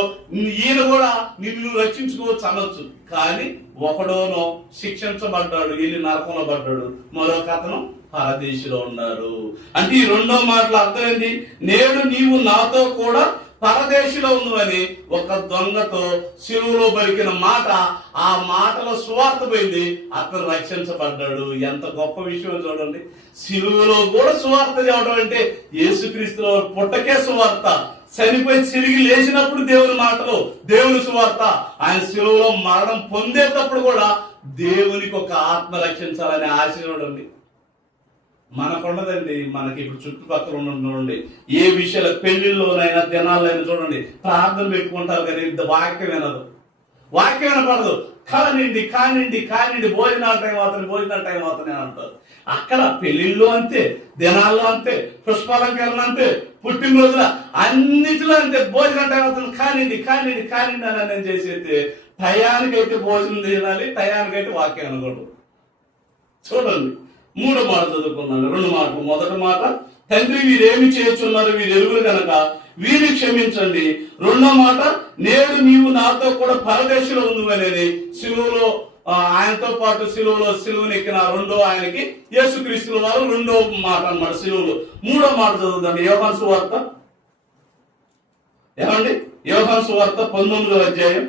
ఈయన కూడా నిన్ను రక్షించుకోవచ్చు అనొచ్చు. కానీ ఒకడోనో శిక్షించబడ్డాడు, వెళ్ళి నరకంలో పడ్డాడు, మరొక అతను పరదేశిలో ఉన్నారు. అంటే ఈ 2వ మాటలు అర్థమైంది. నేడు నీవు నాతో కూడా పరదేశిలో ఉందని ఒక దొంగతో శిలువలో పలికిన మాట, ఆ మాటలో సువార్త పోయింది, అతను రక్షించబడ్డాడు. ఎంత గొప్ప విషయం చూడండి. శిలువలో కూడా సువార్త చేయడం అంటే యేసుక్రీస్తులో పుట్టకే సువార్త, చనిపోయి తిరిగి లేచినప్పుడు దేవుని మాటలు, దేవుని సువార్త. ఆయన శిలువలో మరణం పొందేటప్పుడు కూడా దేవునికి ఒక ఆత్మ రక్షించాలనే ఆశ చూడండి. మనకుండదండి. మనకి ఇప్పుడు చుట్టుపక్కల ఉండండి, ఏ విషయాల పెళ్లిళ్ళలోనైనా దినాలైనా చూడండి, ప్రార్థన పెట్టుకుంటారు కానీ వాక్యం వినదు, వాక్యం వినపడదు. కానిండి కానిండి కానిండి, భోజనాల టైం అవుతుంది అంటారు. అక్కడ పెళ్లిళ్ళు అంతే, దినాల్లో అంతే, పుష్పాలంకరణ అంతే, పుట్టినరోజుల అన్నిటిలో అంతే. భోజనం టైం అవుతుంది, కానిండి కానిండి కానిండి అని నేను చేసేది. టయానికైతే భోజనం తినాలి, టయానికైతే వాక్యం అనకూడదు. చూడండి, 3వ మాట చదువుకున్నాను. 2 మాటలు. మొదటి మాట, తండ్రి వీరేమి చేస్తున్నారు, వీరు ఎరుగురు కనుక వీరిని క్షమించండి. 2వ మాట, నేడు నీవు నాతో కూడా పరదేశంలో ఉందని సిలువలో ఆయనతో పాటు సిలువను ఎక్కిన ఆయనకి యేసుక్రీస్తుల వారు 2వ మాట అన్నమాట సిలువలో. 3వ మాట చదువుదండి. యోహాను సువార్త, ఏమండి, యోహాను సువార్త 19వ అధ్యాయం.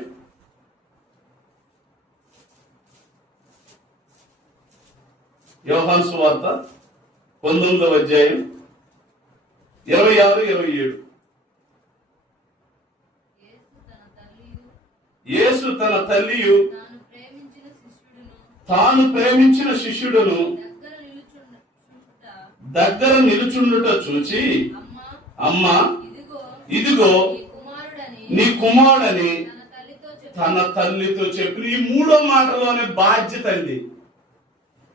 యోహాను సువార్త 19వ అధ్యాయం 26, 27. యేసు తన తల్లియు తాను ప్రేమించిన శిష్యుడును దగ్గర నిలుచుండుట చూచి, అమ్మా ఇదిగో నీ కుమారుడని తన తల్లితో చెప్పిన ఈ 3వ మాటలోనే బాధ్యత అండి.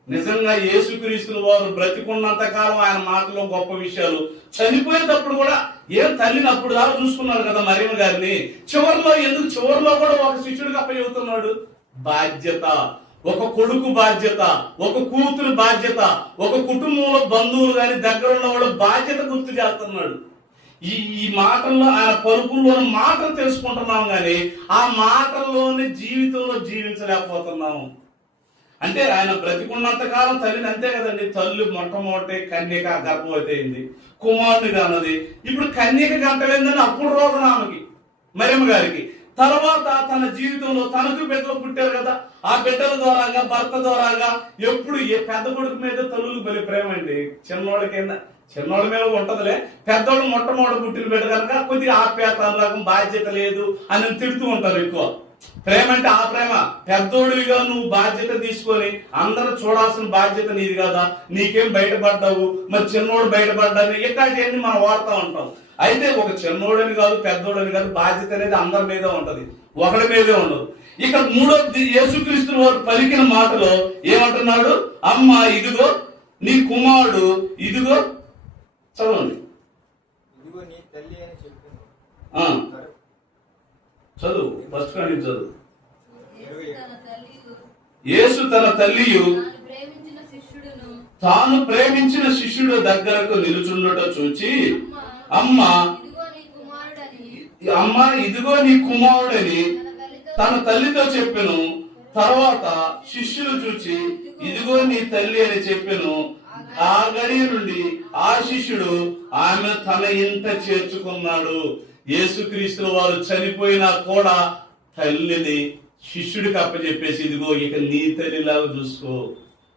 నిజంగా యేసుక్రీస్తుల వారు బ్రతికున్నంత కాలం ఆయన మాటలో గొప్ప విషయాలు, చనిపోయేటప్పుడు కూడా ఏం తల్లిని అప్పుడు దాకా చూసుకున్నారు కదా మరియమ్మ గారిని, చివరిలో కూడా ఒక శిష్యుడికి అప్పచెబుతున్నాడు. బాధ్యత, ఒక కొడుకు బాధ్యత, ఒక కూతురు బాధ్యత, ఒక కుటుంబంలో బంధువులు కానీ దగ్గర ఉన్న వాళ్ళ బాధ్యత గుర్తు చేస్తున్నాడు. ఈ మాటల్లో ఆయన పలుకుల్లోని మాటలు తెలుసుకుంటున్నాం కానీ ఆ మాటల్లోని జీవితంలో జీవించలేకపోతున్నాము. అంటే ఆయన బ్రతికున్నంత కాలం తల్లిని అంతే కదండి. తల్లి మొట్టమొదటి కన్యక గర్భవతి అయింది, కుమారుని కానది. ఇప్పుడు కన్యక గంటలేందని అప్పుడు రోజున ఆమెకి, మరియమ్మ గారికి. తర్వాత తన జీవితంలో తనకు బిడ్డలు పుట్టారు కదా, ఆ బిడ్డల ద్వారాగా భర్త ద్వారాగా ఎప్పుడు ఏ పెద్ద కొడుకు మీద తల్లులకు బలి ప్రేమ అండి. చిన్నోళ్ళ మీద ఉంటదిలే, పెద్దోళ్ళు మొట్టమొదటి పుట్టిన బిడ్డ కనుక కొద్దిగా ఆప్యాయత, అనురాగం, బాధ్యత లేదు అని తిడుతూ ఉంటారు ఎక్కువ. ప్రేమ అంటే ఆ ప్రేమ. పెద్దోడిగా నువ్వు బాధ్యత తీసుకొని అందరూ చూడాల్సిన బాధ్యత నీది కదా, నీకేం బయటపడ్డావు, మరి చిన్నోడు బయటపడ్డాను, ఇట్లాంటివన్నీ మనం వాడుతూ ఉంటాం. అయితే ఒక చిన్నోడని కాదు, పెద్దోడని కాదు, బాధ్యత అనేది అందరి మీద ఉంటది, ఒకడి మీదే ఉండదు. ఇక 3వ యేసుక్రీస్తు వారు పలికిన మాటలో ఏమంటున్నాడు? అమ్మ ఇదిగో నీ కుమారుడు, ఇదిగో. చదవండి, చదువు, ఫస్ట్ కానీ చదువు. యేసు తన తల్లియు తాను ప్రేమించిన శిష్యుడు దగ్గరకు నిలుచుండుట చూచి, అమ్మా ఇదిగో నీ కుమారుడని తన తల్లితో చెప్పెను. తర్వాత శిష్యులు చూచి, ఇదిగో నీ తల్లి అని చెప్పెను. ఆ గడియ నుండి ఆ శిష్యుడు ఆమె తన ఇంట చేర్చుకున్నాడు. యేసుక్రీస్తుల వారు చనిపోయినా కూడా తల్లిని శిష్యుడికి అప్పచెప్పేసి, ఇదిగో ఇక నీ తల్లిలాగా చూసుకో,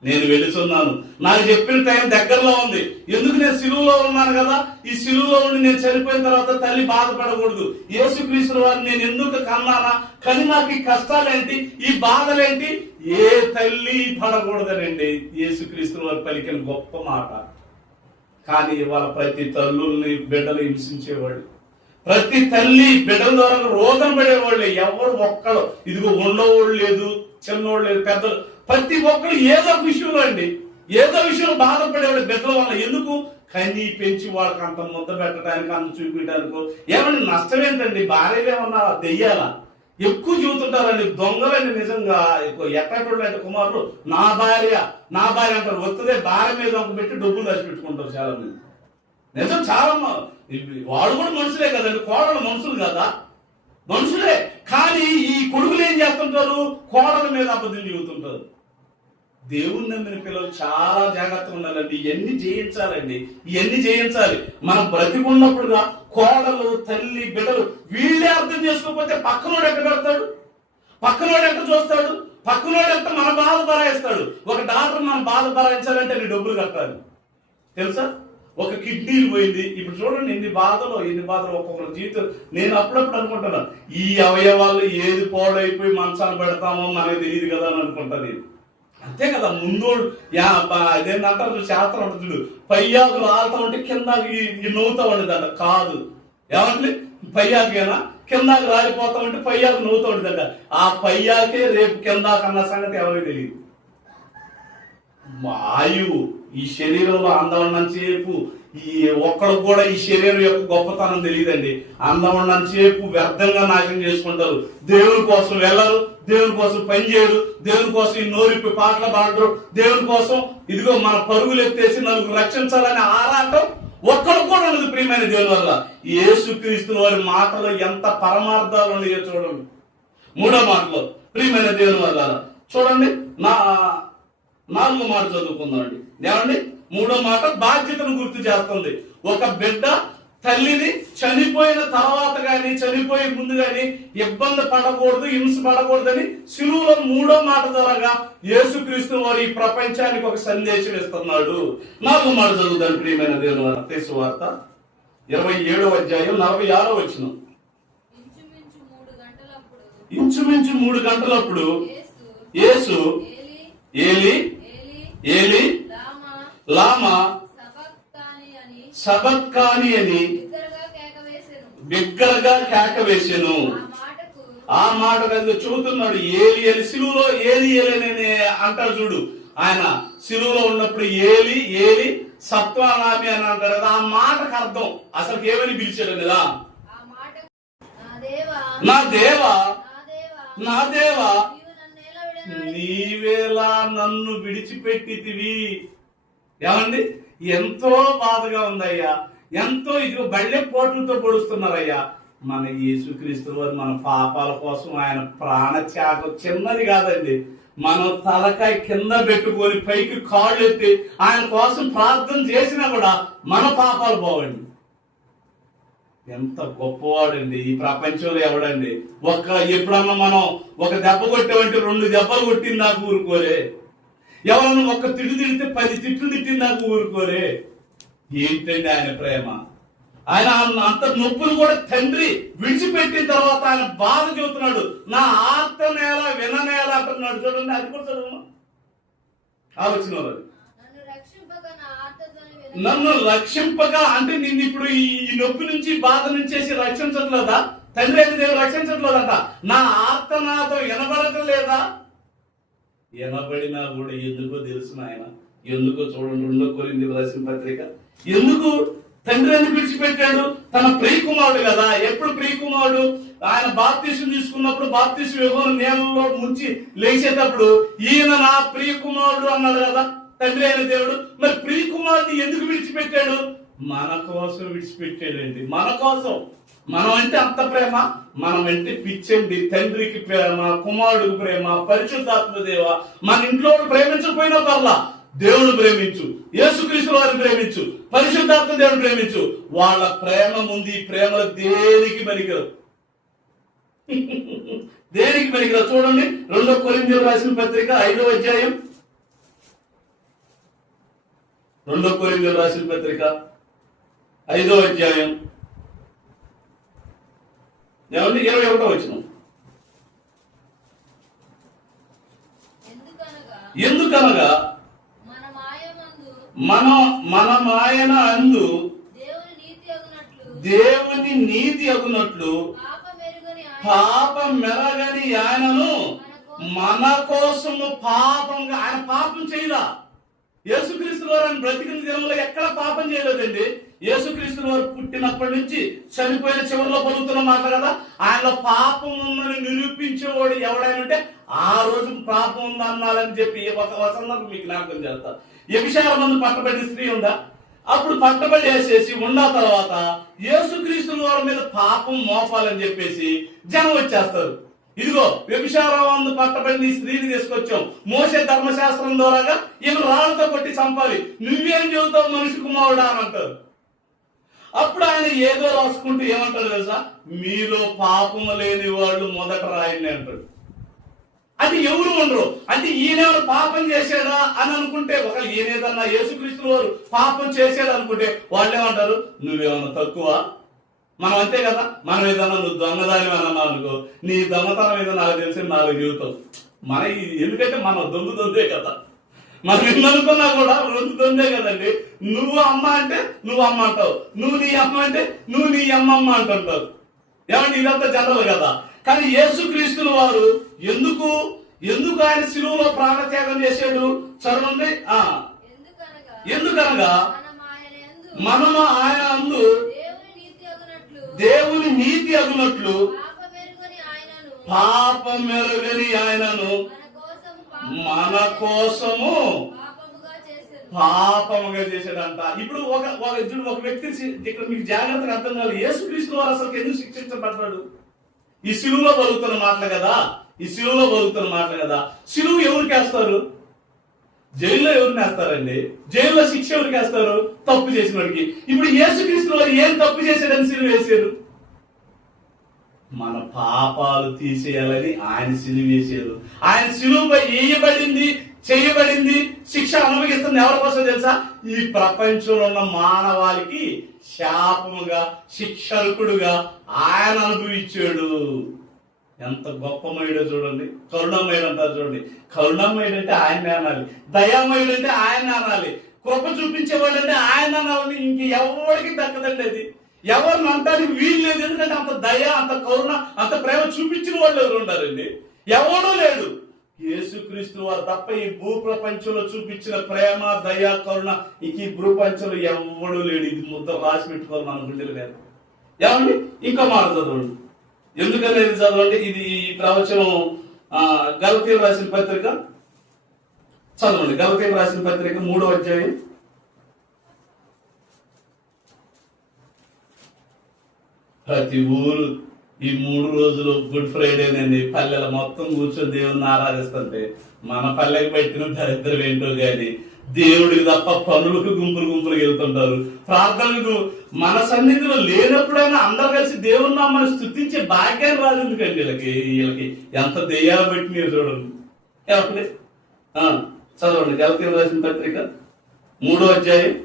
నేను వెళుతున్నాను, నాకు చెప్పిన టైం దగ్గరలో ఉంది. ఎందుకు? నేను సిలువలో ఉన్నాను కదా, ఈ సిలువలో ఉండి నేను చనిపోయిన తర్వాత తల్లి బాధపడకూడదు. యేసుక్రీస్తుల వారిని నేను ఎందుకు కన్నానా, కానీ నాకు ఈ కష్టాలేంటి, ఈ బాధలేంటి, ఏ తల్లి పడకూడదనండి యేసుక్రీస్తుల వారు పలికిన గొప్ప మాట. కానీ ఇవాళ ప్రతి తల్లుల్ని బిడ్డలు హింసించేవాడు, ప్రతి తల్లి బిడ్డల ద్వారా రోగం పడేవాళ్ళు ఎవరు ఒక్కడు, ఇదిగో ఉండేవాళ్ళు లేదు, చిన్నోళ్ళు లేదు, పెద్దలు, ప్రతి ఒక్కరు ఏదో విషయంలో అండి, ఏదో విషయంలో బాధపడేవాళ్ళు బిడ్డల వల్ల. ఎందుకు? కన్నీ పెంచి వాళ్ళకి అంత ముద్ద పెట్టడానికి, అంత చూపించడానికి. ఏమన్నా నష్టం ఏంటండి? భార్యలు ఏమన్నా దెయ్యాలా? ఎక్కువ చూస్తుంటారండి, దొంగలండి. నిజంగా ఎక్కడోళ్ళు అంటే కుమారులు నా భార్య అంటారు, వస్తుందే భార్య మీద ఒక పెట్టి డబ్బులు దాచి పెట్టుకుంటారు చాలా మంది. నిజం, చాలా వాడు కూడా మనుషులే కదండి, కోడలు మనుషులు కదా, మనుషులే. కానీ ఈ కొడుకులు ఏం చేస్తుంటారు? కోడల మీద అబద్ధం చెబుతుంటారు. దేవుని నమ్మిన పిల్లలు చాలా జాగ్రత్తగా ఉండాలండి. ఇవన్నీ జయించాలండి, ఇవన్నీ జయించాలి. మనం బ్రతికున్నప్పుడుగా కోడలు, తల్లి, బిడ్డలు వీళ్ళే అర్థం చేసుకోకపోతే పక్కనోడు ఎక్కడ పెడతాడు, పక్కనోడు ఎక్కడ చూస్తాడు, పక్కనోడు ఎంత మన బాధ భరాయిస్తాడు. ఒక డాక్టర్ మన బాధ భరాయించాలంటే నీ డబ్బులు కట్టాలి, తెలుసా? ఒక కిడ్నీలు పోయింది. ఇప్పుడు చూడండి ఎన్ని బాధలు ఒక్కొక్కరు జీవితం. నేను అప్పుడప్పుడు అనుకుంటాను, ఈ అవయవాలు ఏది పాడైపోయి మంచాలు పెడతామో మనకు తెలియదు కదా అని అనుకుంటాను నేను. అంతే కదా, ముందు అదేంటంటారు శాస్త్రం ఉంటుంది చూడు, పయ్యాకులు ఆడుతా ఉంటే కిందకి నవ్వుతా ఉండేదంట. కాదు, ఏమంటే పయ్యాకేనా కిందకి రాలిపోతా ఉంటే పయ్యాకు నవ్వుతా ఉండేదంట. ఆ పయ్యాకే రేపు కిందకన్న సంగతి ఎవరికి తెలియదు. ఆయువు ఈ శరీరంలో అందం ఉన్నంతసేపు ఈ ఒక్కడు కూడా ఈ శరీరం యొక్క గొప్పతనం తెలియదండి. అందం ఉన్నంతసేపు వ్యర్థంగా నాశనం చేసుకుంటారు. దేవుని కోసం వెళ్ళరు, దేవుని కోసం పని చేయరు, దేవుని కోసం ఈ నోరిప్పి పాటలు పాడరు, దేవుని కోసం ఇదిగో మన పరుగులు ఎత్తేసి నలుగురు రక్షించాలని ఆరాటం ఒక్కడు కూడా ఉండదు. ప్రియమైన దేవుని వల్ల యేసుక్రీస్తు వారి మాటలో ఎంత పరమార్థాలు ఉన్నాయో చూడండి. 3వ మాటలో ప్రియమైన దేవుని వల్ల చూడండి, 4వ మాట చదువుకుందామండి. ఏమండి 3వ మాట బాధ్యతను గుర్తు చేస్తుంది. ఒక బిడ్డ తల్లిని చనిపోయిన తర్వాత గాని చనిపోయే ముందు గాని ఇబ్బంది పడకూడదు, హింస పడకూడదని శిలువలో 3వ మాట ద్వారా యేసుక్రీస్తు వారు ఈ ప్రపంచానికి ఒక సందేశం ఇస్తున్నాడు. 4వ మాట చదువుతాను ప్రియమైన దేవుని వారు. మత్తయి సువార్త 27వ అధ్యాయం 46వ వచనం. ఇంచుమించు 3 గంటలప్పుడు యేసు ఏలి ఏలి లామా సబక్తాని అని బిగ్గరగా కేక వేసెను. ఆ మాట చెబుతున్నాడు. ఏలి ఏలి సిలువలో ఏలి ఏలి అని అంటాడు చూడు. ఆయన సిలువలో ఉన్నప్పుడు ఏలి ఏలి సత్వానామి అని అంటారు కదా. ఆ మాటకు అర్థం అసలు ఏమని పిలిచాడు కదా, నా దేవా నా దేవా నీవేలా నన్ను విడిచిపెట్టితివి. ఏమండి ఎంతో బాధగా ఉందయ్యా, ఎంతో ఇదిగో బళ్ళె పోట్లతో పొడుస్తున్నారయ్యా. మన యేసుక్రీస్తు వారు మన పాపాల కోసం ఆయన ప్రాణత్యాగం చిన్నది కాదండి. మనం తలకాయ కింద పెట్టుకొని పైకి కాళ్ళు ఎత్తి ఆయన కోసం ప్రార్థన చేసినా కూడా మన పాపాలు పోవండి. ఎంత గొప్పవాడండి ఈ ప్రపంచంలో ఎవడండి. ఎప్పుడన్నా మనం ఒక దెబ్బ కొట్టామంటే 2 దెబ్బలు కొట్టింది నాకు ఊరుకోరే. ఎవరన్నా ఒక్క తిట్టు తిడితే 10 తిట్లు తిట్టింది నాకు ఊరుకోరే. ఏంటండి ఆయన ప్రేమ. ఆయన అంత నొప్పులు కూడా తండ్రి విడిచిపెట్టిన తర్వాత ఆయన బాధ చెబుతున్నాడు. నా ఆర్త నేల విననేల అంటున్నాడు. చూడండి, అది కూడా చదువు ఆలోచన. నన్ను రక్షింపగా అంటే నిన్ను ఇప్పుడు ఈ నొప్పి నుంచి బాధ నుంచి రక్షించట్లేదా తండ్రి అయితే దేవుడు రక్షించట్లేదంట. నా ఆర్తనాదం వినబడటలేదా? వినబడినా కూడా ఎందుకో తెలుసు ఆయన. ఎందుకో చూడండి 2 కొరింథీయులకు రాసిన పత్రిక. ఎందుకు తండ్రి ఎందుకు విడిచిపెట్టాడు? తన ప్రియకుమారుడు కదా. ఎప్పుడు ప్రియకుమారుడు ఆయన బాప్తీసం తీసుకున్నప్పుడు బాప్తీసం యోహాను నీళ్ళలో ముంచి లేచేటప్పుడు ఈయన నా ప్రియకుమారుడు అన్నాడు కదా తండ్రి అయిన దేవుడు. మరి ప్రియకుమారుడిని ఎందుకు విడిచిపెట్టాడు? మన కోసం విడిచిపెట్టాడండి. మన కోసం. మనం అంటే అంత ప్రేమ, మనం అంటే పిచ్చండి. తండ్రికి ప్రేమ, కుమారుడికి ప్రేమ, పరిశుద్ధాత్మ దేవ. మన ఇంట్లో ప్రేమించకపోయినా పర్లా, దేవుడు ప్రేమించు, యేసుక్రీస్తు వారిని ప్రేమించు, పరిశుద్ధాత్మ దేవుడు ప్రేమించు. వాళ్ళ ప్రేమ ముందు ఈ ప్రేమలో దేనికి పనికిరాదు. దేనికి పనికిరాదు. చూడండి 2 కొరింథీయులకు రాసిన పత్రిక 5వ అధ్యాయం. 2 కొరింథీయులకు రాసిన పత్రిక 5వ అధ్యాయం 21వ వచనం. ఎందుకనగా మన మాయన అందు దేవుని నీతి అగునట్లు పాపం మెరగని ఆయనను మన కోసము పాపంగా. ఆయన పాపం చేయలా. యేసుక్రీస్తు వారు ఆయన బ్రతికిన దినంలో ఎక్కడ పాపం చేయలేదండి. యేసుక్రీస్తు వారు పుట్టినప్పటి నుంచి చనిపోయిన చివరిలో పలుకుతున్న మాట కదా. ఆయనలో పాపం ఉందని నిరూపించేవాడు ఎవడైనా ఉంటే ఆ రోజు పాపం ఉందన్నాలని చెప్పి ఒక వచనం మీకు జ్ఞాపకం చేస్తా. వ్యభిచార మందు పట్టబడిన స్త్రీ ఉందా? అప్పుడు పట్టబడి వేసేసి ఉన్న తర్వాత యేసుక్రీస్తు వారి మీద పాపం మోపాలని చెప్పేసి జనం వచ్చేస్తారు. ఇదిగో వ్యభిచారం మందు పట్టబడిన ఈ స్త్రీని తీసుకొచ్చాం, మోసే ధర్మశాస్త్రం ద్వారాగా ఈమె రాళ్ళతో కొట్టి చంపాలి, నువ్వేం చెబుతావు మనిషి కుమారుడా అని అంటారు. అప్పుడు ఆయన ఏదో రాసుకుంటూ ఏమంటాడు తెలుసా? మీలో పాపము లేని వాళ్ళు మొదట రాయండి అంటాడు. అంటే ఎవరు ఉండరు. అంటే ఈయనేమైనా పాపం చేశాడా అని అనుకుంటే, ఒకవేళ ఈయనేదన్నా యేసుక్రీస్తు వారు పాపం చేశాడు అనుకుంటే వాళ్ళు ఏమంటారు, నువ్వేమన్నా తక్కువ. మనం అంతే కదా, మనం ఏదన్నా నువ్వు దొంగదాని అన్నా అనుకో, నీ దొంగతనం ఏదో నాకు తెలిసి నాకు జీవితం మన, ఎందుకంటే మనం దొందే కదా, మనం ఎన్ననుకున్నా కూడా దొందే కదండి. నువ్వు అమ్మ అంటే నువ్వు అమ్మ అంటావు, నువ్వు నీ అమ్మ అంటే నువ్వు నీ అమ్మమ్మ అంటుంటావు. ఏమంటే ఇదంతా జనరల్ కదా. కానీ యేసుక్రీస్తుల వారు ఎందుకు ఆయన శిలువలో ప్రాణత్యాగం చేశాడు చదవండి. ఎందుకనగా మనము ఆయన అందు దేవుని నీతి అగునట్లు పాపమెరుగని ఆయనను మన కోసము పాపముగా చేశాడంట. ఇప్పుడు ఒక వ్యక్తి ఇక్కడ మీకు జాగ్రత్తగా అర్థం కాదు, యేసుక్రీస్తు వారు అసలు ఎందుకు శిక్షించబడ్డాడు? ఈ శిలువలో బలుగుతున్న మాటలు కదా, శిలువు ఎవరికి వేస్తారు? జైల్లో ఎవరిని వేస్తారండి? జైల్లో శిక్ష ఎవరికి వేస్తారు? తప్పు చేసిన వాడికి. ఇప్పుడు యేసుక్రీస్తు వారు ఏం తప్పు చేశాడని శిలువ వేశారు? మన పాపాలు తీసేయాలని ఆయన శిలువ వేశారు. ఆయన శిలువపై చేయబడింది శిక్ష అనుభవిస్తుంది ఎవరి కోసం తెలుసా? ఈ ప్రపంచంలో ఉన్న మానవాళికి శాపముగా, శిక్షకుడుగా ఆయన అనుభవించాడు. ఎంత గొప్పమయుడో చూడండి. కరుణమయుడు అంటారు చూడండి. కరుణమయుడు అంటే ఆయన్నే అనాలి, దయామయుడు అంటే ఆయన అనాలి, కృప చూపించేవాడు అంటే ఆయన అనాలని. ఇంక ఎవరికి దక్కదండి అది. ఎవరిని అంటానికి వీలు లేదు. ఎందుకంటే అంత దయ, అంత కరుణ, అంత ప్రేమ చూపించిన వాళ్ళు ఎవరు ఉండారండి? ఎవడూ లేడు. యేసుక్రీస్తు వారు తప్ప ఈ భూ ప్రపంచంలో చూపించిన ప్రేమ, దయ, కరుణ ఈ భూప్రపంచంలో ఎవడూ లేడు. ఇది ముద్ద రాసి పెట్టుకోవాలి మన గుండెల మీద. ఏమండి ఇంకా మాట చదవండి. ఎందుకనేది చదవండి. ఇది ఈ ప్రవచనం గలతీయులకు రాసిన పత్రిక చదవండి. గలతీయులకు రాసిన పత్రిక 3వ అధ్యాయం. ప్రతి ఊరు ఈ 3 రోజులు గుడ్ ఫ్రైడేనండి, పల్లెల మొత్తం కూర్చొని దేవుణ్ణి ఆరాధిస్తుంటే మన పల్లెకి పెట్టిన దరిద్రం ఏంటో గాని దేవుడికి తప్ప పనులకు గుంపులు వెళ్తుంటారు. ప్రార్థనలకు మన సన్నిధిలో లేనప్పుడైనా అందరు కలిసి దేవుని నామాన్ని స్తుతించే భాగ్యాన్ని రాదు. ఎందుకండి వీళ్ళకి ఎంత దెయ్యాలు పెట్టినాయో చూడండి. కాబట్టి చదవండి గలతీయులకు రాసిన పత్రిక 3వ అధ్యాయం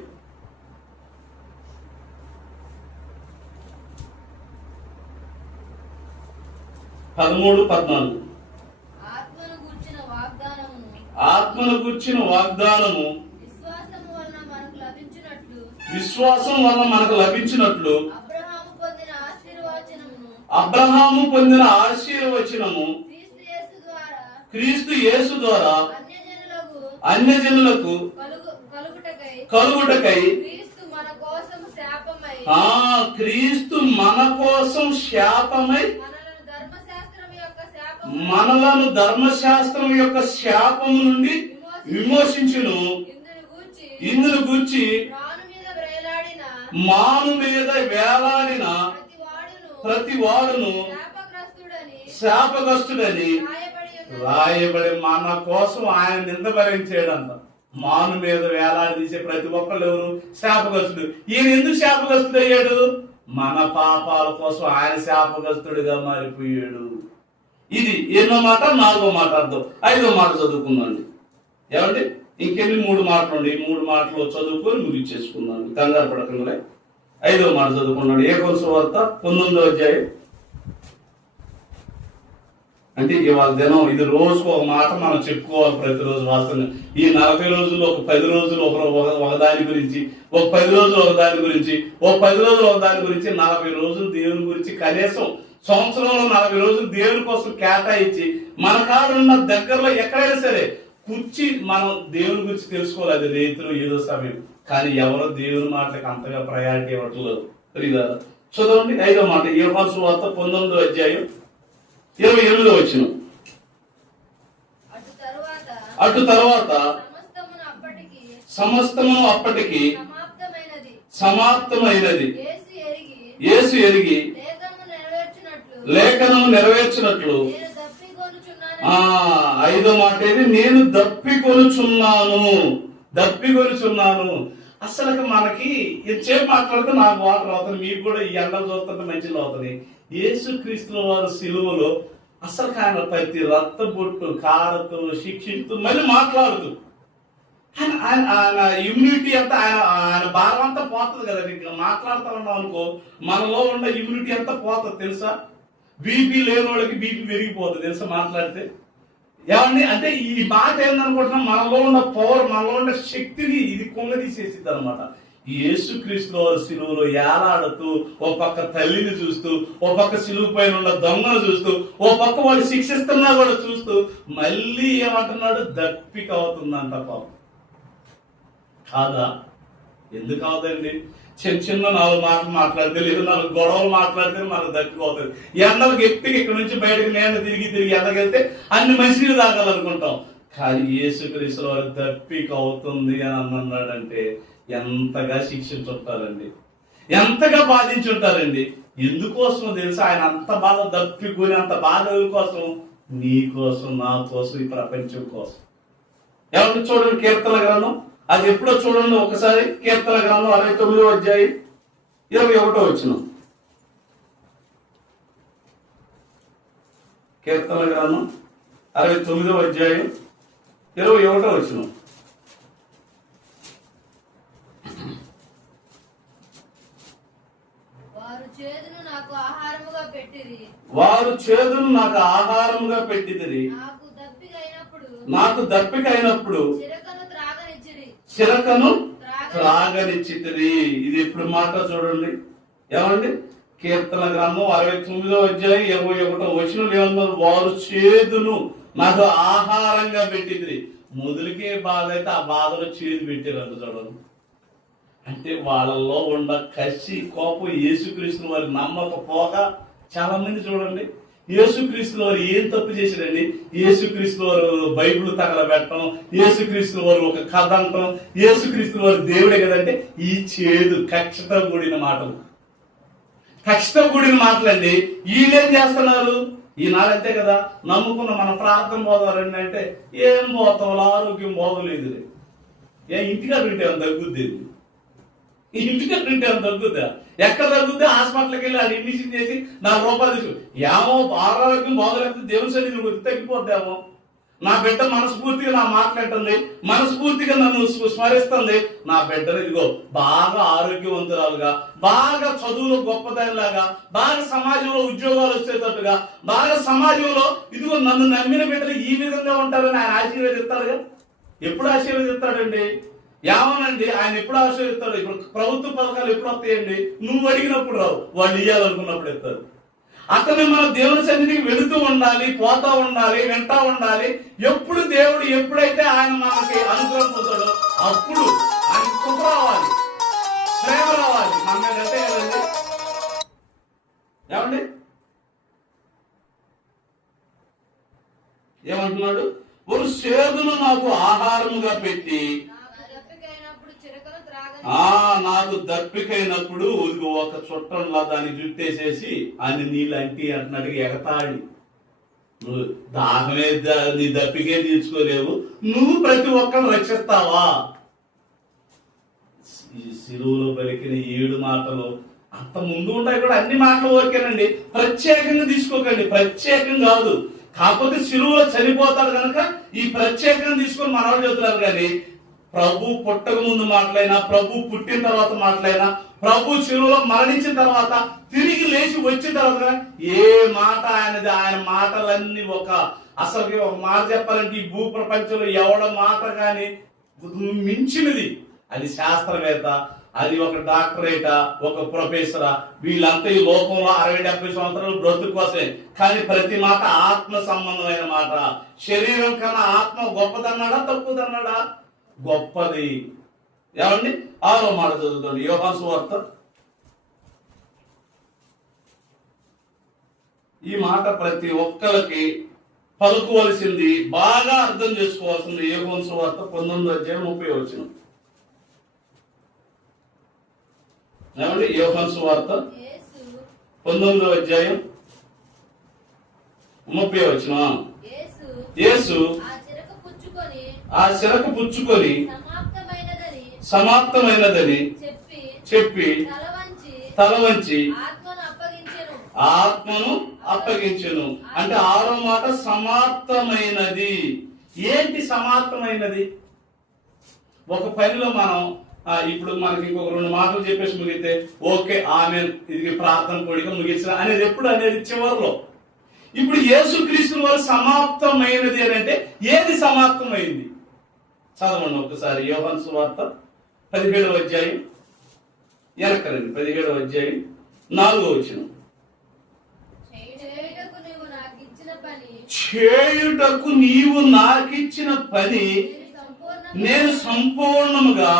13-14. ఆత్మను గూర్చిన వాగ్దానము విశ్వాసం వలన మనకు లభించినట్లు అబ్రహాము పొందిన ఆశీర్వచనము క్రీస్తు యేసు ద్వారా అన్యజనులకు కలుగుటకై క్రీస్తు మన కోసం శాపమై మనలను ధర్మశాస్త్రం యొక్క శాపము నుండి విమోచించును. ఇందును గూర్చి మాను మీద వేలాడిన ప్రతి వాడును శాపగ్రస్తుడని రాయబడి మన కోసం ఆయన నింద భరించాడంట. మాను మీద వేలాడి తీసే ప్రతి ఒక్కళ్ళు ఎవరు? శాపగ్రస్తుడు. ఈయన ఎందుకు శాపగ్రస్తుడు అయ్యాడు? మన పాపాల కోసం ఆయన శాపగ్రస్తుడిగా మారిపోయాడు. ఇది 8వ మాట. 4వ మాట అర్థం. 5వ మాట చదువుకుందండి. ఏమండి ఇంకెన్ని 3 మాటలు ఉండి 3 మాటలు చదువుకొని ముగిచ్చేసుకుందాం, కంగారు పడకుండా. 5వ మాట చదువుకున్నాడు. యోహాను సువార్త 19వ అధ్యాయం. అంటే ఇవాళ దినం ఇది రోజుకు ఒక మాట మనం చెప్పుకోవాలి ప్రతిరోజు. వాస్తవంగా ఈ 40 రోజుల్లో ఒక 10 రోజులు ఒక దాని గురించి, ఒక 10 రోజులు ఒక దాని గురించి, ఒక 10 రోజులు ఒక దాని గురించి, 40 రోజులు దేవుని గురించి, కనీసం సంవత్సరంలో 40 రోజులు దేవుని కోసం కేటాయించి మన కాడున్న దగ్గరలో ఎక్కడైనా సరే కూర్చి మనం దేవుని గురించి తెలుసుకోవాలి. అది రైతులు ఏదో సమయం. కానీ ఎవరో దేవుని మాటలకు అంతగా ప్రయారిటీ ఇవ్వట్లేదు. చదవండి 5వ మాట. యోహాను సువార్త 19వ అధ్యాయం 28వ వచనం. అటు తరువాత సమస్తము అప్పటికి సమాప్తమైనది యేసు ఎరిగి లేఖనము నెరవేర్చినట్లు. 5వ మాట ఏది? నేను దప్పికొనుచున్నాను. అసలు మనకి ఇంతసేపు మాట్లాడితే నాకు వాటర్ అవుతుంది, మీకు కూడా ఈ ఎండలు చూస్తుంటే మంచిగా అవుతుంది. యేసుక్రీస్తు వారు సిలువలో అసలు ఆయన ప్రతి రక్తబొట్టు కారుతూ శిక్షిస్తూ మళ్ళీ మాట్లాడుతూ ఆయన ఇమ్యూనిటీ అంతా ఆయన భారం అంతా పోతుంది కదా. నీకు మాట్లాడుతూ ఉన్నాం అనుకో, మనలో ఉన్న ఇమ్యూనిటీ అంతా పోతుంది తెలుసా. బీపీ లేని వాళ్ళకి బీపీ పెరిగిపోతుంది తెలుసా మాట్లాడితే. ఏమండి అంటే ఈ మాట ఏందనుకుంటున్నాం, మనలో ఉన్న పవర్, మనలో ఉన్న శక్తిని ఇది కుంగదీసేసిద్ది అనమాట. యేసుక్రీస్తు సిలువలో ఏలాడుతూ, ఓ పక్క తల్లిని చూస్తూ, ఓ పక్క సిలువు పైన ఉన్న దొంగను చూస్తూ, ఓ పక్క వాళ్ళు శిక్షిస్తున్నా కూడా చూస్తూ, మళ్ళీ ఏమంటున్నాడు, దప్పిక అవుతుందంట పాపం. కాదా? ఎందుకు అవదండి? చిన్న చిన్న 4 మాటలు మాట్లాడితే, లేదు 4 గొడవలు మాట్లాడితే మనకు దప్పిక అవుతుంది. ఎండలకు ఎత్తికి ఇక్కడ నుంచి బయటకు నేను తిరిగి ఎండకెళ్తే అన్ని మంచినీళ్ళు తాగాలనుకుంటాం. కానీ యేసుక్రీస్తు వారు దప్పిక అవుతుంది అని అన్నాడంటే ఎంతగా శిక్షించుంటారండి, ఎంతగా బాధించుంటారండి. ఎందుకోసం తెలుసా? ఆయన అంత బాధ దప్పికొని, అంత బాధ కోసం, నీ కోసం, నా కోసం, ఈ ప్రపంచం కోసం. ఎవరు చూడండి కీర్తన గ్రంథం, అది ఎప్పుడో చూడండి ఒకసారి. కీర్తన గ్రంథం 69వ అధ్యాయం 21వ వచనం. కీర్తన గ్రంథం 69వ అధ్యాయం 21వ వచనం. వారు చేదును నాకు ఆహారముగా పెట్టిదిరి, నాకు దప్పిక అయినప్పుడు చిరకను త్రాగనిచ్చితిరి. ఇది ఎప్పుడు మాట చూడండి. ఏమండి? కీర్తన గ్రంథం 69వ అధ్యాయం 21వ వచనం ఏమన్నారు? వారు చేదును నాకు ఆహారంగా పెట్టిదిరి. మొదలుకే బాధ అయితే ఆ బాధలో చేదు పెట్టారంట చూడండి. అంటే వాళ్ళల్లో ఉన్న కసి, కోపం, యేసుక్రీస్తు వారి నమ్మకపోక చాలా మంది చూడండి. యేసుక్రీస్తు వారు ఏం తప్పు చేశారండి? యేసుక్రీస్తు వారు బైబిల్ తగలబెట్టడం, యేసుక్రీస్తు వారు ఒక కథ అంటాం, యేసుక్రీస్తు వారు దేవుడే కదంటే ఈ చేదు కక్షతో కూడిన మాటలు, కక్షతో కూడిన మాటలండి. వీళ్ళేం చేస్తున్నారు? ఈనాడు అంతే కదా, నమ్ముకున్న మన ప్రార్థన పోదారండి అంటే ఏం పోతాం, ఆరోగ్యం పోదలేదు. ఇంటికాడ వింటే అంత తగ్గుద్ది, ఇంటికాడ వింటే అంత తగ్గుద్దా? ఎక్కడ తగ్గుద్ది? హాస్పిటల్కి వెళ్ళి అది ఇండిషన్ చేసి 4 రూపాయలు తీసుకు ఏమో ఆరోగ్యం బాగోలేకపోతే దేవుని సన్నిధికి వచ్చి తగ్గిపోద్దామో. నా బిడ్డ మనస్ఫూర్తిగా నా మాట్లాడుతుంది, మనస్ఫూర్తిగా నన్ను స్మరిస్తుంది. నా బిడ్డను ఇదిగో బాగా ఆరోగ్యవంతురాలుగా, బాగా చదువులో గొప్పదానిలాగా, బాగా సమాజంలో ఉద్యోగాలు వచ్చేటట్టుగా, బాగా సమాజంలో ఇదిగో నన్ను నమ్మిన బిడ్డలు ఈ విధంగా ఉంటారని ఆయన ఆశీర్వదిస్తాడుగా. ఎప్పుడు ఆశీర్వదిస్తాడండి? ఏమోనండి, ఆయన ఎప్పుడు ఆశీర్వదిస్తాడు? ఇప్పుడు ప్రభుత్వ పథకాలు ఎప్పుడు వస్తాయండి? నువ్వు అడిగినప్పుడు రావు, వాళ్ళు ఇయ్యాలనుకున్నప్పుడు ఇస్తారు. అతను మన దేవుని సన్నిధికి వెళుతూ ఉండాలి, పోతా ఉండాలి, వింటా ఉండాలి. ఎప్పుడు దేవుడు ఎప్పుడైతే ఆయన మనకి అనుగ్రహం పొందాడో అప్పుడు ఆయన కృప రావాలి, ప్రేమ రావాలి మన మీద. అంటే కదండి. ఏమండి ఏమంటున్నాడు? ఒక చేదును నాకు ఆహారముగా పెట్టి, నాకు దప్పికైనప్పుడు ఒక చుట్టంలా దాన్ని జుట్టేసేసి అన్ని నీళ్ళు అంటి అంటున్నట్టుగా ఎగతాడి. నువ్వు దాహమే నీ దప్పికే తీర్చుకోలేవు, నువ్వు ప్రతి ఒక్కరు రక్షిస్తావా? ఈ సిలువలో పలికిన 7 మాటలు అంత ముందు ఉంటాయి కూడా, అన్ని మాటలు ఓకేనండి. ప్రత్యేకంగా తీసుకోకండి, ప్రత్యేకం కాదు. కాకపోతే సిలువలో చనిపోతాడు కనుక ఈ ప్రత్యేకంగా తీసుకొని మనవాళ్ళు చెబుతున్నారు. కానీ ప్రభు పుట్టక ముందు మాటలైనా, ప్రభు పుట్టిన తర్వాత మాటలైనా, ప్రభు సిలువలో మరణించిన తర్వాత తిరిగి లేచి వచ్చిన తర్వాత ఏ మాట ఆయనది. ఆయన మాటలన్నీ అసలు ఒక మాట చెప్పాలంటే ఈ భూ ప్రపంచంలో ఎవడ మాట కానీ మించినది. అది శాస్త్రవేత్త, అది ఒక డాక్టరేటా, ఒక ప్రొఫెసరా, వీళ్ళంతా ఈ లోకంలో 60-70 సంవత్సరాలు బ్రతుకు కోసమే. కానీ ప్రతి మాట ఆత్మ సంబంధమైన మాట. శరీరం కన్నా ఆత్మ గొప్పదన్నాడా, తక్కువదన్నాడా? గొప్పది. ఏమండి? 6వ మాట చదువుతుంది, యోహాను సువార్త. ఈ మాట ప్రతి ఒక్కరికి పలుకోవలసింది, బాగా అర్థం చేసుకోవాల్సింది. యోహాను సువార్త 19వ అధ్యాయం 30వ వచనం. ఏమండి? యోహాను సువార్త 19వ అధ్యాయం 30వ వచనం. యేసు ఆ చిరక పుచ్చుకొని సమాప్తమైనదని చెప్పి తల వంచి ఆత్మను అప్పగించెను. అంటే 6వ మాట సమాప్తమైనది. ఏంటి సమాప్తమైనది? ఒక పనిలో మనం ఇప్పుడు మనకి ఇంకొక 2 మాటలు చెప్పేసి ముగితే ఓకే ఆమె ఇది ప్రార్థన కోడిగా ముగించిన అనేది ఎప్పుడు అనేది చివరిలో. ఇప్పుడు యేసుక్రీస్తు వారు సమాప్తమైనది అని అంటే ఏది సమాప్తమైంది? చదవండి ఒకసారి యోహాను సువార్త 17వ అధ్యాయం, వెనకరండి 17వ అధ్యాయం 4వ వచనం. చేయుటకు నీవు నాకిచ్చిన పని నేను సంపూర్ణముగా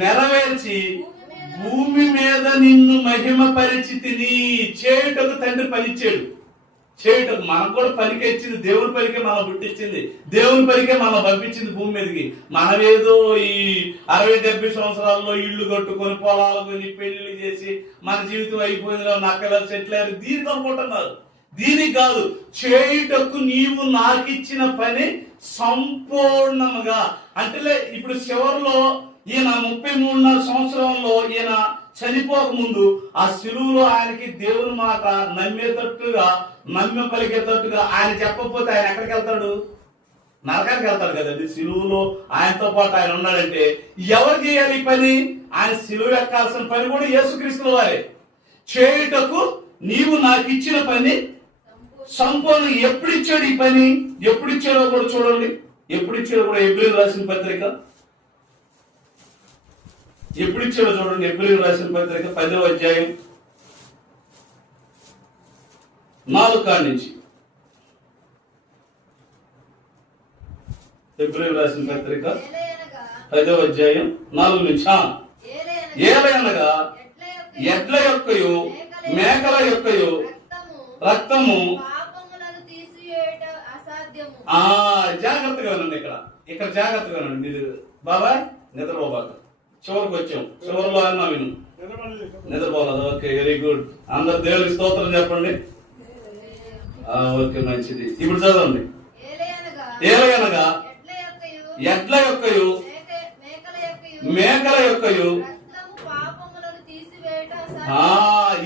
నెరవేర్చి భూమి మీద నిన్ను మహిమ పరిచితిని. చేయుటకు తండ్రి పనిచ్చాడు. చేయుటకు మనకు కూడా పనికి ఇచ్చింది. దేవుని పనికే మనం పుట్టించింది. దేవుని పనికే మనం పంపించింది భూమి మీదకి. మనమేదో ఈ 60-70 సంవత్సరాల్లో ఇళ్లు కట్టుకొని పొలాలు కొని పెళ్లిళ్ళు చేసి మన జీవితం అయిపోయింది నక్కల సెటిల్ దీనికి అనుకుంటున్నారు. దీనికి కాదు. చేయుటకు నీవు నాకిచ్చిన పని సంపూర్ణముగా అంటే ఇప్పుడు చివరిలో ఈయన 33.5 సంవత్సరంలో ఈయన చనిపోక ముందు ఆ శిలువలో ఆయనకి దేవుని మాట నమ్మె పలికేటట్టుగా ఆయన చెప్పకపోతే ఆయన ఎక్కడికి వెళ్తాడు? నరకానికి వెళ్తాడు కదండి. శిలువలో ఆయనతో పాటు ఆయన ఉన్నాడంటే ఎవరు చేయాలి ఈ పని? ఆయన శిలువ ఎక్కాల్సిన పని కూడా యేసుక్రీస్తు వారే. చేయుటకు నీవు నాకు ఇచ్చిన పని సంపూర్ణ. ఎప్పుడు ఇచ్చాడు ఈ పని? ఎప్పుడు ఇచ్చాడో కూడా చూడండి. ఎప్పుడు ఇచ్చాడో కూడా ఎబ్రిల్ రాసిన పత్రిక ఎప్పుడు ఇచ్చాడో చూడండి. ఎబ్రిల్ రాసిన పత్రిక 10వ అధ్యాయం 4 కాడి నుంచి. ఎబ్రిల్ రాసిన పత్రిక 10వ అధ్యాయం 4 నుంచి. ఏలయనగా ఎడ్ల యొక్కయు మేకల యొక్కయు రక్తము. జాగ్రత్తగా వినండి. ఇక్కడ జాగ్రత్తగా వినండి. మీరు బాబాయ్ నిద్రపోబాక. చివరికి వచ్చాం. చివరిలో అన్నా విను. నిద్రపోలేదు. Okay, very good. అందరు దేవుడికి స్తోత్రం చెప్పండి. ఓకే, మంచిది. ఇప్పుడు చదవండి. ఏలయనగా ఎడ్ల యొక్కయు మేకల యొక్కయు.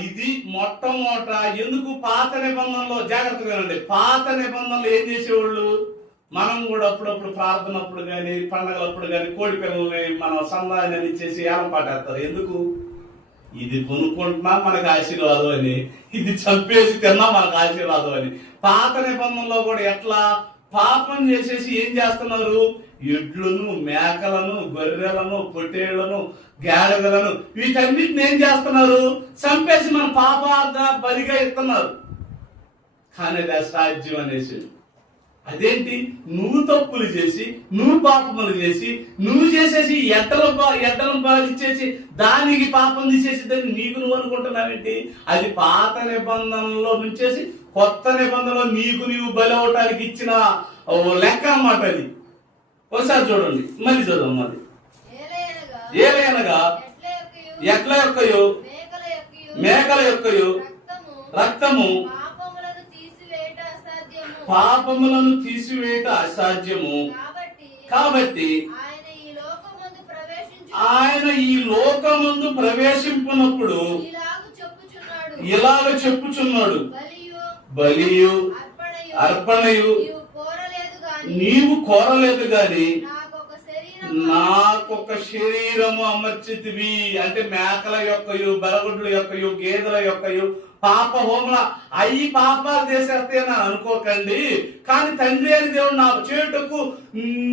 ఇది మొట్టమొదట ఎందుకు పాత నిబంధనలో జాగ్రత్తగా వినండి. పాత నిబంధనలు ఏం చేసేవాళ్ళు? మనం కూడా అప్పుడప్పుడు ప్రార్థనప్పుడు కానీ పండగలప్పుడు కానీ కోడి పిల్లల్ని మనం సందాన్ని ఇచ్చేసి ఏలం పాటేస్తారు. ఎందుకు? ఇది కొనుక్కుంటున్నా మనకు ఆశీర్వాదం అని, ఇది చంపేసి తిన్నా మనకు ఆశీర్వాదం అని. పాత నిబంధనలో కూడా ఎట్లా పాపం చేసేసి ఏం చేస్తున్నారు? ఎడ్లను మేకలను గొర్రెలను పొట్టేళ్లను గాడిదలను వీటన్నిటిని ఏం చేస్తున్నారు? చంపేసి మన పాపార్థ బలిగా ఇస్తున్నారు. కానీ అది అసాధ్యం అనేసి. అదేంటి? నువ్వు తప్పులు చేసి నువ్వు పాపములు చేసి నువ్వు చేసేసి ఎడ్డలను బాధించేసి దానికి పాపం తీసేసి దాన్ని నీకు నువ్వు అనుకుంటున్నావేంటి? అది పాత నిబంధనలో నుంచేసి కొత్త నిబంధనలో నీకు నీవు బలి అవటానికి ఇచ్చిన లెక్క అన్నమాట అది. ఒకసారి చూడండి, మళ్ళీ చదవం. అది ఏలయనగా ఎడ్ల యొక్కయు మేకల యొక్కయు రక్తము పాపములను తీసివేయట అసాధ్యము. కాబట్టి ఆయన ఈ లోకమందు ప్రవేశింపునప్పుడు ఇలాగ చెప్పుచున్నాడు, బలియు అర్పణయు నీవు కోరలేదు గాని నాకొక శరీరము అమర్చితివి. అంటే మేకల యొక్కయు బెరగుడ్ల యొక్కయు గేదెల యొక్కయు పాప హోమల అయ్యి పాపాలు చేసేస్తే అని అనుకోకండి. కానీ తండ్రి అని దేవుడు నాకు చేయుటకు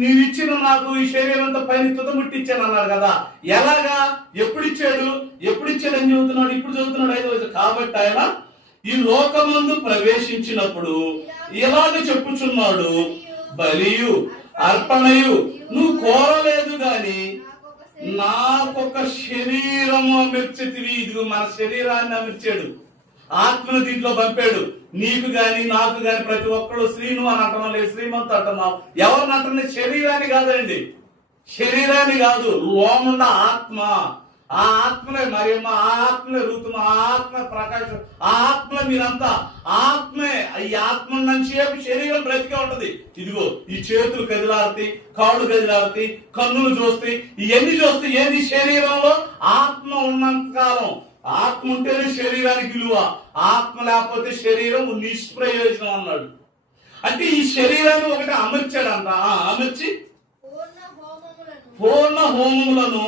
నీవిచ్చిన నాకు ఈ శరీరంతో పైన తుదముట్టించాను అన్నాడు కదా. ఎలాగా? ఎప్పుడు ఇచ్చాడు అని చెబుతున్నాడు. ఇప్పుడు చదువుతున్నాడు 5వ వచనం. కాబట్టి ఆయన ఈ లోకమందు ప్రవేశించినప్పుడు ఇలాగ చెప్పుచున్నాడు, బలియు అర్పణయు నువ్వు కోరలేదు గాని నాకొక శరీరము అమర్చితివి. ఇదిగో మన శరీరాన్ని అమర్చాడు, ఆత్మను దీంట్లో పంపాడు. నీకు గాని నాకు గాని ప్రతి ఒక్కరు శ్రీను అని అంటున్నావు, లేదు శ్రీమంత్ అంటున్నావు. ఎవరిని అంటున్నా? శరీరాన్ని కాదండి, శరీరాన్ని కాదు, లోనున్న ఆత్మ. ఆ ఆత్మలే మరియమ్మ, ఆ ఆత్మలే ఋతుమ, ఆ ఆత్మ ప్రకాశం, ఆ ఆత్మ మీరంతా ఆత్మే. ఈ ఆత్మ నుంచి శరీరం బ్రతికే ఉంటది. ఇదిగో ఈ చేతులు కదిలాడుతాయి, కాళ్ళు కదిలాడుతాయి, కన్నులు చూస్తాయి, ఇవన్నీ చూస్తాయి. ఏంది? శరీరంలో ఆత్మ ఉన్నంత కాలం ఆత్మ ఉంటేనే శరీరానికి విలువ, ఆత్మ లేకపోతే శరీరం నిష్ప్రయోజనం అన్నాడు. అంటే ఈ శరీరాన్ని ఒకటి అమర్చాడంట. అమర్చి పూర్ణ హోమములను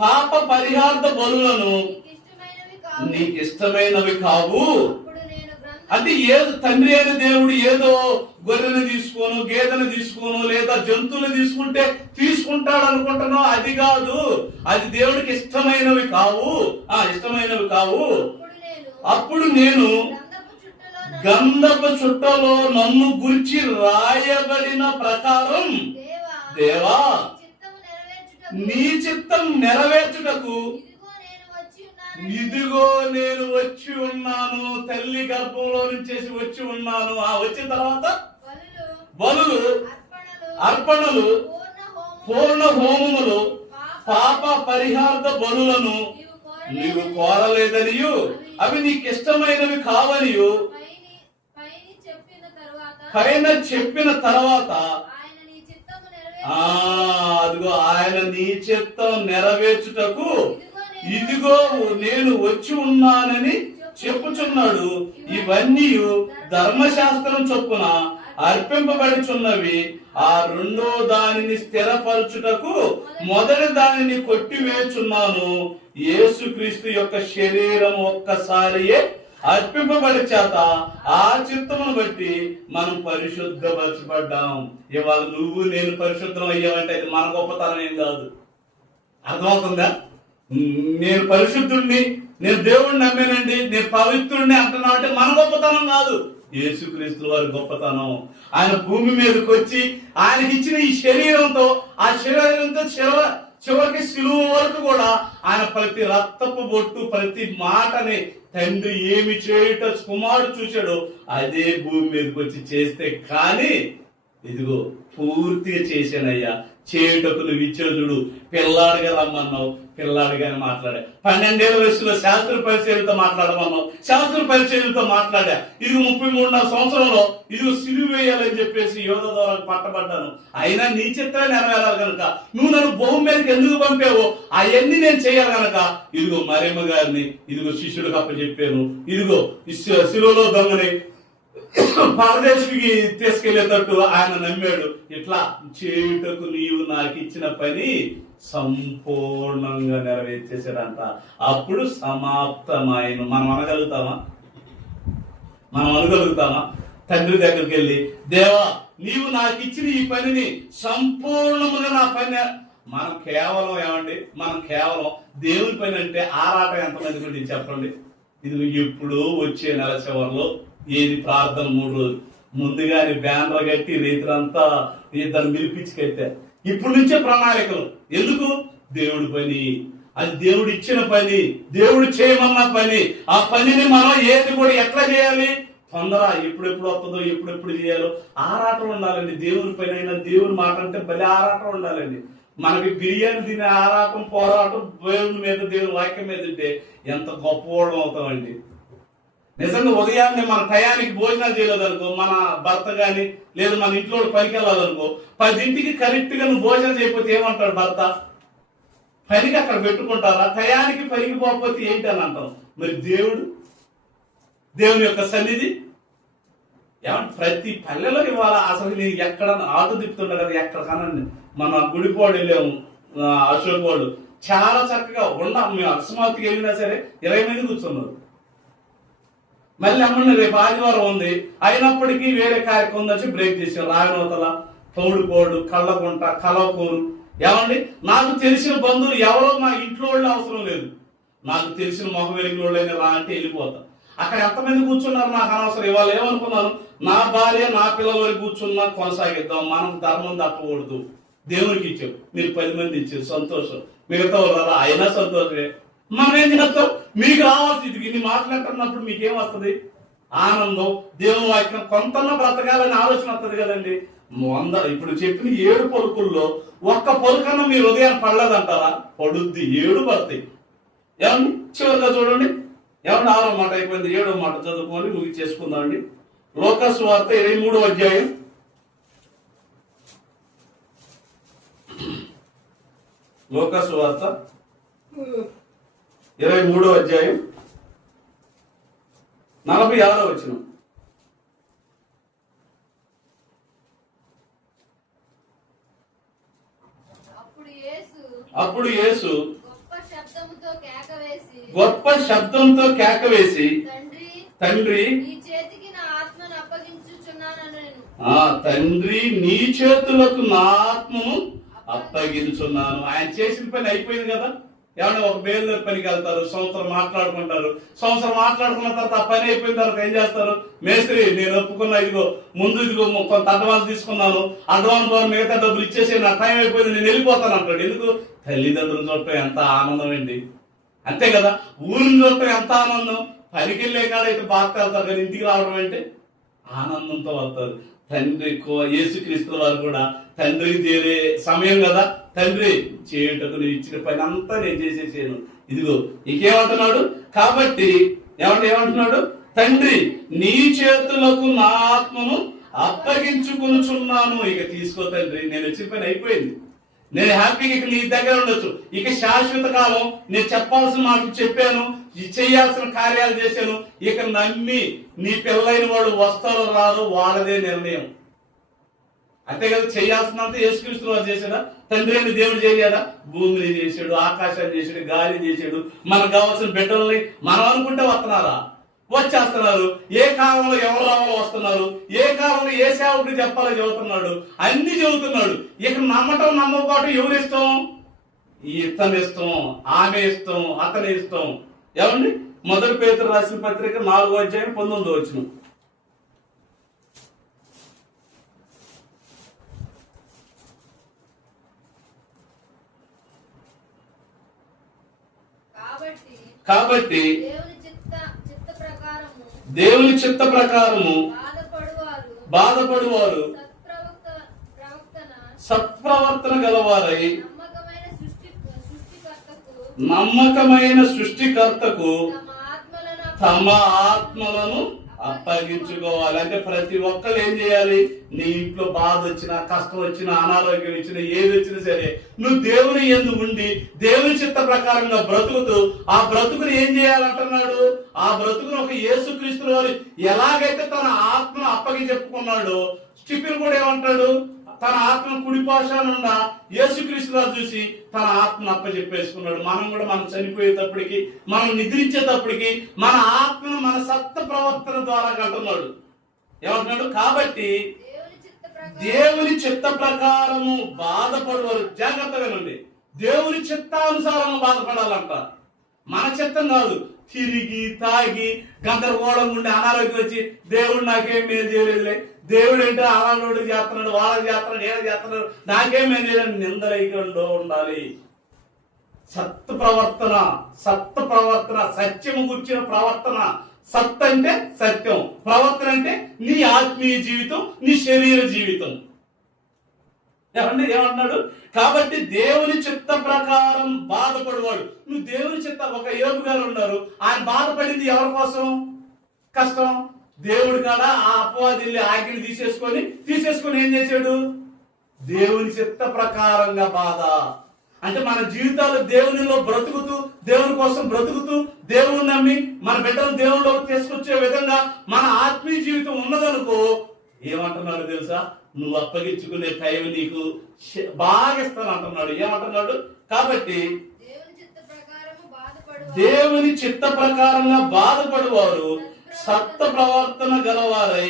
పాప పరిహార్థ బలులను నీకు ఇష్టమైనవి కావు. అంటే ఏదో తండ్రి అయిన దేవుడు ఏదో గొర్రెను తీసుకోను, గేదెను తీసుకోను, లేదా జంతువులు తీసుకుంటే తీసుకుంటాడు అనుకుంటున్నావు, అది కాదు. అది దేవుడికి ఇష్టమైనవి కావు. ఇష్టమైనవి కావు. అప్పుడు నేను గంధపు చుట్టలో నన్ను గురించి రాయబడిన ప్రకారం దేవా నీ చిత్తం నెరవేర్చుటకు ఇదిగో నేను వచ్చి ఉన్నాను. తల్లి గర్భంలో నుంచి వచ్చి ఉన్నాను. వచ్చిన తర్వాత బలులు, అర్పణలు, పూర్ణ హోమములు, పాప పరిహార్థ బలులను నీవు కోరలేదనియు అవి నీకు ఇష్టమైనవి కావనియు పైన చెప్పిన తర్వాత అదిగో ఆయన నీ చిత్తం నెరవేర్చుటకు ఇదిగో నేను వచ్చి ఉన్నానని చెప్పుచున్నాడు. ఇవన్నీ ధర్మశాస్త్రం చొప్పున అర్పింపబడుచున్నవి. ఆ రెండో దానిని స్థిరపరచుటకు మొదటి దానిని కొట్టివేచున్నాను. యేసుక్రీస్తు యొక్క శరీరం ఒక్కసారియే అర్పింపబడి చేత ఆ చిత్తమును బట్టి మనం పరిశుద్ధపరచబడ్డాం. ఇవాళ నువ్వు నేను పరిశుద్ధం అయ్యామంటే అది మన గొప్పతనం ఏం కాదు. అర్థమవుతుందా? నేను పరిశుద్ధుడిని, నేను దేవుడిని నమ్మానండి, నేను పవిత్రుడిని అంటున్నా అంటే మన గొప్పతనం కాదు, యేసుక్రీస్తు వారి గొప్పతనం. ఆయన భూమి మీదకి వచ్చి ఆయనకి ఇచ్చిన ఈ శరీరంతో, ఆ శరీరంతో చివరికి శిలువ వరకు కూడా ఆయన ప్రతి రక్తపు బొట్టు, ప్రతి మాటని తండ్రి ఏమి చేయుట కుమారుడు చూశాడో అదే భూమి మీదకి వచ్చి చేస్తే కానీ ఇదిగో పూర్తిగా చేశానయ్యా, చేయుటకు నువ్వు ఇచ్చేదుడు. పిల్లాడిగా రమ్మన్నావు, పిల్లాడిగానే మాట్లాడా. 12 ఏళ్ల వయసులో శాస్త్ర పరిచయాలతో మాట్లాడమన్నావు, శాస్త్ర పరిచయాలతో మాట్లాడా. ఇది 33 సంవత్సరంలో ఇది సిలువ వేయాలని చెప్పేసి యోధ ద్వారా పట్టబడ్డాను. అయినా నీ చిత్రమే నెరవేరాలి కనుక నువ్వు నన్ను భూమి మీదకి ఎందుకు పంపావో అవన్నీ నేను చేయాలి కనుక ఇదిగో మరియమ్మ గారిని ఇదిగో శిష్యుడికి అప్పచెప్పాను. ఇదిగో సిలువలో దొంగని పరదేశికి తీసుకెళ్లేటట్టు ఆయన నమ్మాడు. ఇట్లా చేయుటకు నీవు నాకు ఇచ్చిన పని సంపూర్ణంగా నెరవేర్చేసాడంట. అప్పుడు సమాప్తమైన. మనం అనగలుగుతామా? తండ్రి దగ్గరికి వెళ్ళి దేవా నీవు నాకు ఇచ్చిన ఈ పనిని సంపూర్ణముగా నా పని. మనం కేవలం దేవుని పని అంటే ఆరాటం ఎంతమంది గురించి చెప్పండి. ఇది ఎప్పుడు వచ్చే నెల చివరిలో ఏది ప్రార్థన 3 రోజులు ముందుగానే బ్యానర్ కట్టి రైతులంతా ఇద్దరు పిలిపించి కట్టారు. ఇప్పటి నుంచే ప్రణాళికలు. ఎందుకు? దేవుడి పని, అది దేవుడు ఇచ్చిన పని, దేవుడు చేయమన్న పని. ఆ పనిని మనం ఏది కూడా ఎట్లా చేయాలి? తొందర ఎప్పుడెప్పుడు వస్తుందో, ఎప్పుడెప్పుడు చేయాలో ఆరాటం ఉండాలండి. దేవుని పని అయినా దేవుని మాట అంటే భలే ఆరాటం ఉండాలండి. మనకి బిర్యానీ తినే ఆరాటం, పోరాటం దేవుని మీద, దేవుని వాక్యం మీద ఉంటే ఎంత గొప్పవాళ్ళం అవుతామండి. నిజంగా ఉదయాన్నే మన టయానికి భోజనాలు చేయలేదనుకో, మన భర్త గాని లేదా మన ఇంట్లో పనికి వెళ్ళాలనుకో, 10ంటికి కరెక్ట్ గా నువ్వు భోజనం చేయకపోతే ఏమంటాడు భర్త? పనికి అక్కడ పెట్టుకుంటారా? టయానికి పనికి పోకపోతే ఏంటి అని అంటాం. మరి దేవుని యొక్క సన్నిధి ఏమంటే ప్రతి పల్లెలో ఇవాళ అసలు నేను ఎక్కడ ఆటో తిప్పుతుంటా కదా, ఎక్కడ కనండి మన గుడిపోడు వెళ్ళాము, అశోక్ వాళ్ళు చాలా చక్కగా మేము అకస్మాత్తుగా వెళ్ళినా సరే 20 మంది కూర్చున్నారు. మళ్ళీ అమ్మని రేపు ఆదివారం ఉంది అయినప్పటికీ వేరే కార్యక్రమం వచ్చి బ్రేక్ చేసాం. రాయనవతల, తోడుకోడు, కళ్ళగుంట, కలవకూరు. ఏమండి నాకు తెలిసిన బంధువులు ఎవరో మా ఇంట్లో వాళ్ళు అవసరం లేదు, నాకు తెలిసిన మొహ వెలుగుల వాళ్ళైనా రా అంటే వెళ్ళిపోతా. అక్కడ ఎంతమంది కూర్చున్నారు నాకు అనవసరం. ఇవాళ ఏమనుకున్నాను, నా భార్య నా పిల్లల వరకు కూర్చున్నా కొనసాగిద్దాం, మనం ధర్మం తప్పకూడదు. దేవునికి ఇచ్చావు, మీరు 10 మంది ఇచ్చారు, సంతోషం. మిగతా వాళ్ళు అయినా సంతోషమే. మనం ఏం చేస్తాం? మీకు రావాల్సింది ఇన్ని మాట్లాడుతున్నప్పుడు మీకేం వస్తుంది? ఆనందం, దేవుని వాక్యం, కొంతన్నా బ్రతకాలని ఆలోచన వస్తుంది కదండి. ఇప్పుడు చెప్పిన 7 పలుకుల్లో ఒక్క పలుకన్నా మీరు ఉదయం పడలేదంటారా? పడుద్ది, 7 పడతాయి. ఏమండి చివరిగా చూడండి, ఏమంటే 6వ మాట అయిపోయింది, 7వ మాట చదువుకొని ముగించేసుకుందామండి. లోకా సువార్త 23వ అధ్యాయం. లోకా సువార్త 23వ అధ్యాయం 46వ వచనం. అప్పుడు యేసు గొప్ప శబ్దంతో కేక వేసి తండ్రి తండ్రి నీ చేతులకు నా ఆత్మను అప్పగించున్నాను. ఆయన చేసిన పని అయిపోయింది కదా. ఏమన్నా ఒక బేలు పనికి వెళ్తారు, సంవత్సరం మాట్లాడుకుంటారు. సంవత్సరం మాట్లాడుకున్న తర్వాత ఆ పని అయిపోయిన తర్వాత ఏం చేస్తారు? మేస్త్రి నేను ఒప్పుకున్నా, ఇదిగో ముందు ఇదిగో కొంత అడ్వాన్స్ తీసుకున్నాను, అడ్వాన్స్ ద్వారా మిగతా డబ్బులు ఇచ్చేసి నా టైం అయిపోయింది, నేను వెళ్ళిపోతాను అంటాడు. ఎందుకు? తల్లిదండ్రులు చూడటం ఎంత ఆనందం అండి, అంతే కదా. ఊరిని చూడటం ఎంత ఆనందం. పనికి వెళ్ళే కాడైతే బాగా వెళ్తారు కానీ ఇంటికి రావడం అంటే ఆనందంతో వస్తారు. తండ్రి యేసుక్రీస్తు వారు కూడా తండ్రికి చేరే సమయం కదా, తండ్రి చేయుటకు నువ్వు ఇచ్చిన పని అంతా నేను చేసేసాను, ఇదిగో ఇంకేమంటున్నాడు. కాబట్టి ఏమంటున్నాడు? తండ్రి నీ చేతులకు నా ఆత్మను అప్పగించుకునుచున్నాను. ఇక తీసుకో తండ్రి, నేను వచ్చిన పని అయిపోయింది, నేను హ్యాపీగా ఇక నీ దగ్గర ఉండొచ్చు. ఇక శాశ్వత కాలం నేను చెప్పాల్సిన మాటలు చెప్పాను, చేయాల్సిన కార్యాలు చేశాను. ఇక నమ్మి నీ పిల్లైన వాళ్ళు వస్తారో రారో వాళ్ళదే నిర్ణయం, అంతే కదా. చేయాల్సినంత యేసుక్రీస్తు వారు చేశాడా? తండ్రి అని దేవుడు చేయాడా? భూమిని చేశాడు, ఆకాశాన్ని చేశాడు, గాలి చేశాడు. మనకు కావాల్సిన బిడ్డల్ని మనం అనుకుంటే వస్తున్నారా? వచ్చేస్తున్నారు. ఏ కాలంలో ఎవరు రావాలో వస్తున్నారు, ఏ కాలంలో ఏ సేవకుడు చెప్పాలో చెబుతున్నాడు, అన్ని చెబుతున్నాడు. ఇక నమ్మటం నమ్మకపోవటం ఎవరి ఇష్టం? ఇతని ఇష్టం, ఆమె ఇష్టం, అతని ఇష్టం. ఏమండి? 1 పేతురు రాసిన పత్రిక 4వ అధ్యాయం 19వ వచనం. కాబట్టి దేవుని చిత్త ప్రకారము బాధపడువారు సత్ప్రవర్తన గలవారై నమ్మకమైన సృష్టికర్తకు తమ ఆత్మలను అప్పగించుకోవాలి. అంటే ప్రతి ఒక్కరు ఏం చేయాలి? నీ ఇంట్లో బాధ వచ్చినా, కష్టం వచ్చినా, అనారోగ్యం వచ్చినా, ఏది వచ్చినా సరే నువ్వు దేవుని యందు ఉండి దేవుని చిత్త ప్రకారంగా బ్రతుకుతూ ఆ బ్రతుకుని ఏం చేయాలంటున్నాడు? ఆ బ్రతుకును ఒక యేసుక్రీస్తు వారు ఎలాగైతే తన ఆత్మను అప్పగి చెప్పుకున్నాడో, స్టిఫెన్ కూడా ఏమంటాడు? తన ఆత్మ కుడిపాశానున్న యేసుక్రీస్తు వారు చూసి తన ఆత్మను అప్పచెప్పేసుకున్నాడు. మనం కూడా మనం చనిపోయేటప్పటికి, మనం నిద్రించేటప్పటికి మన ఆత్మను మన సత్త ప్రవర్తన ద్వారా కంటున్నాడు. ఏమంటున్నాడు? కాబట్టి దేవుని చిత్త ప్రకారము బాధపడవారు. జాగ్రత్త వినండి, దేవుని చిత్తానుసారం బాధపడాలంట, మన చిత్తం కాదు. తిరిగి తాగి గందరగోళం ఉండి అనారోగ్యం వచ్చి దేవుడు నాకేం మేలు చేయలేదులే, దేవుడు అంటే అలాంటి చేస్తున్నాడు, వాళ్ళకి చేస్తున్నాడు, ఏదో చేస్తున్నాడు, నాకేం మేలు చేయలేదు, నిందలైకంలో ఉండాలి. సత్ ప్రవర్తన, సత్యము గుర్చిన ప్రవర్తన. సత్ అంటే సత్యం, ప్రవర్తన అంటే నీ ఆత్మీయ జీవితం, నీ శరీర జీవితం. ఏమంటున్నాడు? కాబట్టి దేవుని చిత్త ప్రకారం బాధపడేవాడు. నువ్వు దేవుని చిత్త, ఒక యోబు గారు ఉన్నారు, ఆయన బాధపడింది ఎవరి కోసం? కష్టం. దేవుడు కాడ ఆ అపవాది ఆజ్ఞని తీసేసుకొని ఏం చేశాడు? దేవుని చిత్త ప్రకారంగా బాధ. అంటే మన జీవితాలు దేవునిలో బ్రతుకుతూ, దేవుని కోసం బ్రతుకుతూ, దేవుని నమ్మి మన బిడ్డలు దేవునిలోకి తీసుకొచ్చే విధంగా మన ఆత్మీయ జీవితం ఉన్నదనుకో, ఏమంటున్నాడు తెలుసా? నువ్వు అప్పగించుకునే టైం నీకు బాగా ఇస్తాను అంటున్నాడు. ఏమంటున్నాడు? కాబట్టి దేవుని చిత్త ప్రకారంగా బాధపడువారు సత్త ప్రవర్తన గలవారై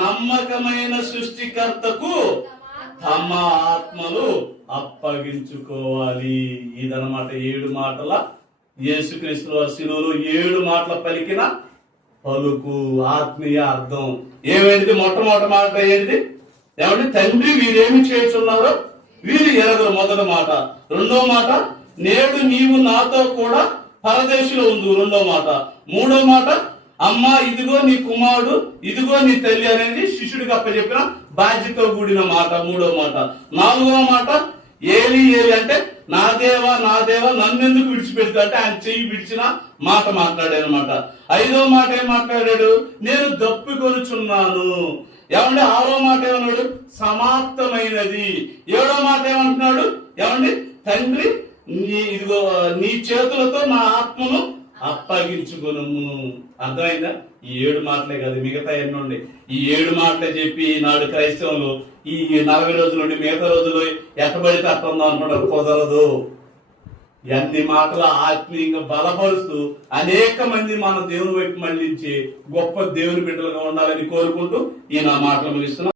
నమ్మకమైన సృష్టికర్తకు తమ ఆత్మలు అప్పగించుకోవాలి. ఇదనమాట 7 మాటల యేసుక్రీస్తు వారి శిలువలో 7 మాటల పలికిన పలుకు, ఆత్మీయ అర్థం. ఏమైంది? మొట్టమొదటి మాట ఏంటి? ఏమంటే తండ్రి వీరేమి చేస్తున్నారో వీరు ఎరగరు, మొదటి మాట. రెండో మాట, నేడు నీవు నాతో కూడా పరదేశంలో ఉంది, రెండో మాట. మూడో మాట, అమ్మా ఇదిగో నీ కుమారుడు, ఇదిగో నీ తల్లి అనేది శిష్యుడికి అప్పచెప్పిన బాధ్యతతో కూడిన మాట, మూడో మాట. నాలుగో మాట, ఏలి ఏలి అంటే నా దేవా నన్నెందుకు విడిచిపెడతా అంటే ఆయన చెయ్యి విడిచిన మాట మాట్లాడానమాట. ఐదో మాట ఏం మాట్లాడాడు? నేను దప్పికొనుచున్నాను. ఏమండి? ఆరో మాట ఏమన్నాడు? సమాప్తమైనది. ఏడో మాట ఏమంటున్నాడు? ఏమండి? తండ్రి ఇదిగో నీ చేతులతో నా ఆత్మను అప్పగించుకొను. అర్థమైందా? ఈ 7 మాటలే కాదు, మిగతా ఎన్నుండి ఈ 7 మాటలే చెప్పి నాడు క్రైస్తవులు ఈ 40 రోజుల నుండి మిగతా రోజులు ఎట్టబడితే అట్టుందాం అనుకుంటారు. కుదరదు. ఎన్ని మాటలు ఆత్మీయంగా బలపరుస్తూ అనేక మంది మన దేవుని వైపు మళ్లించి గొప్ప దేవుని బిడ్డలుగా ఉండాలని కోరుకుంటూ ఈ నా మాటలు ముగిస్తున్నాను.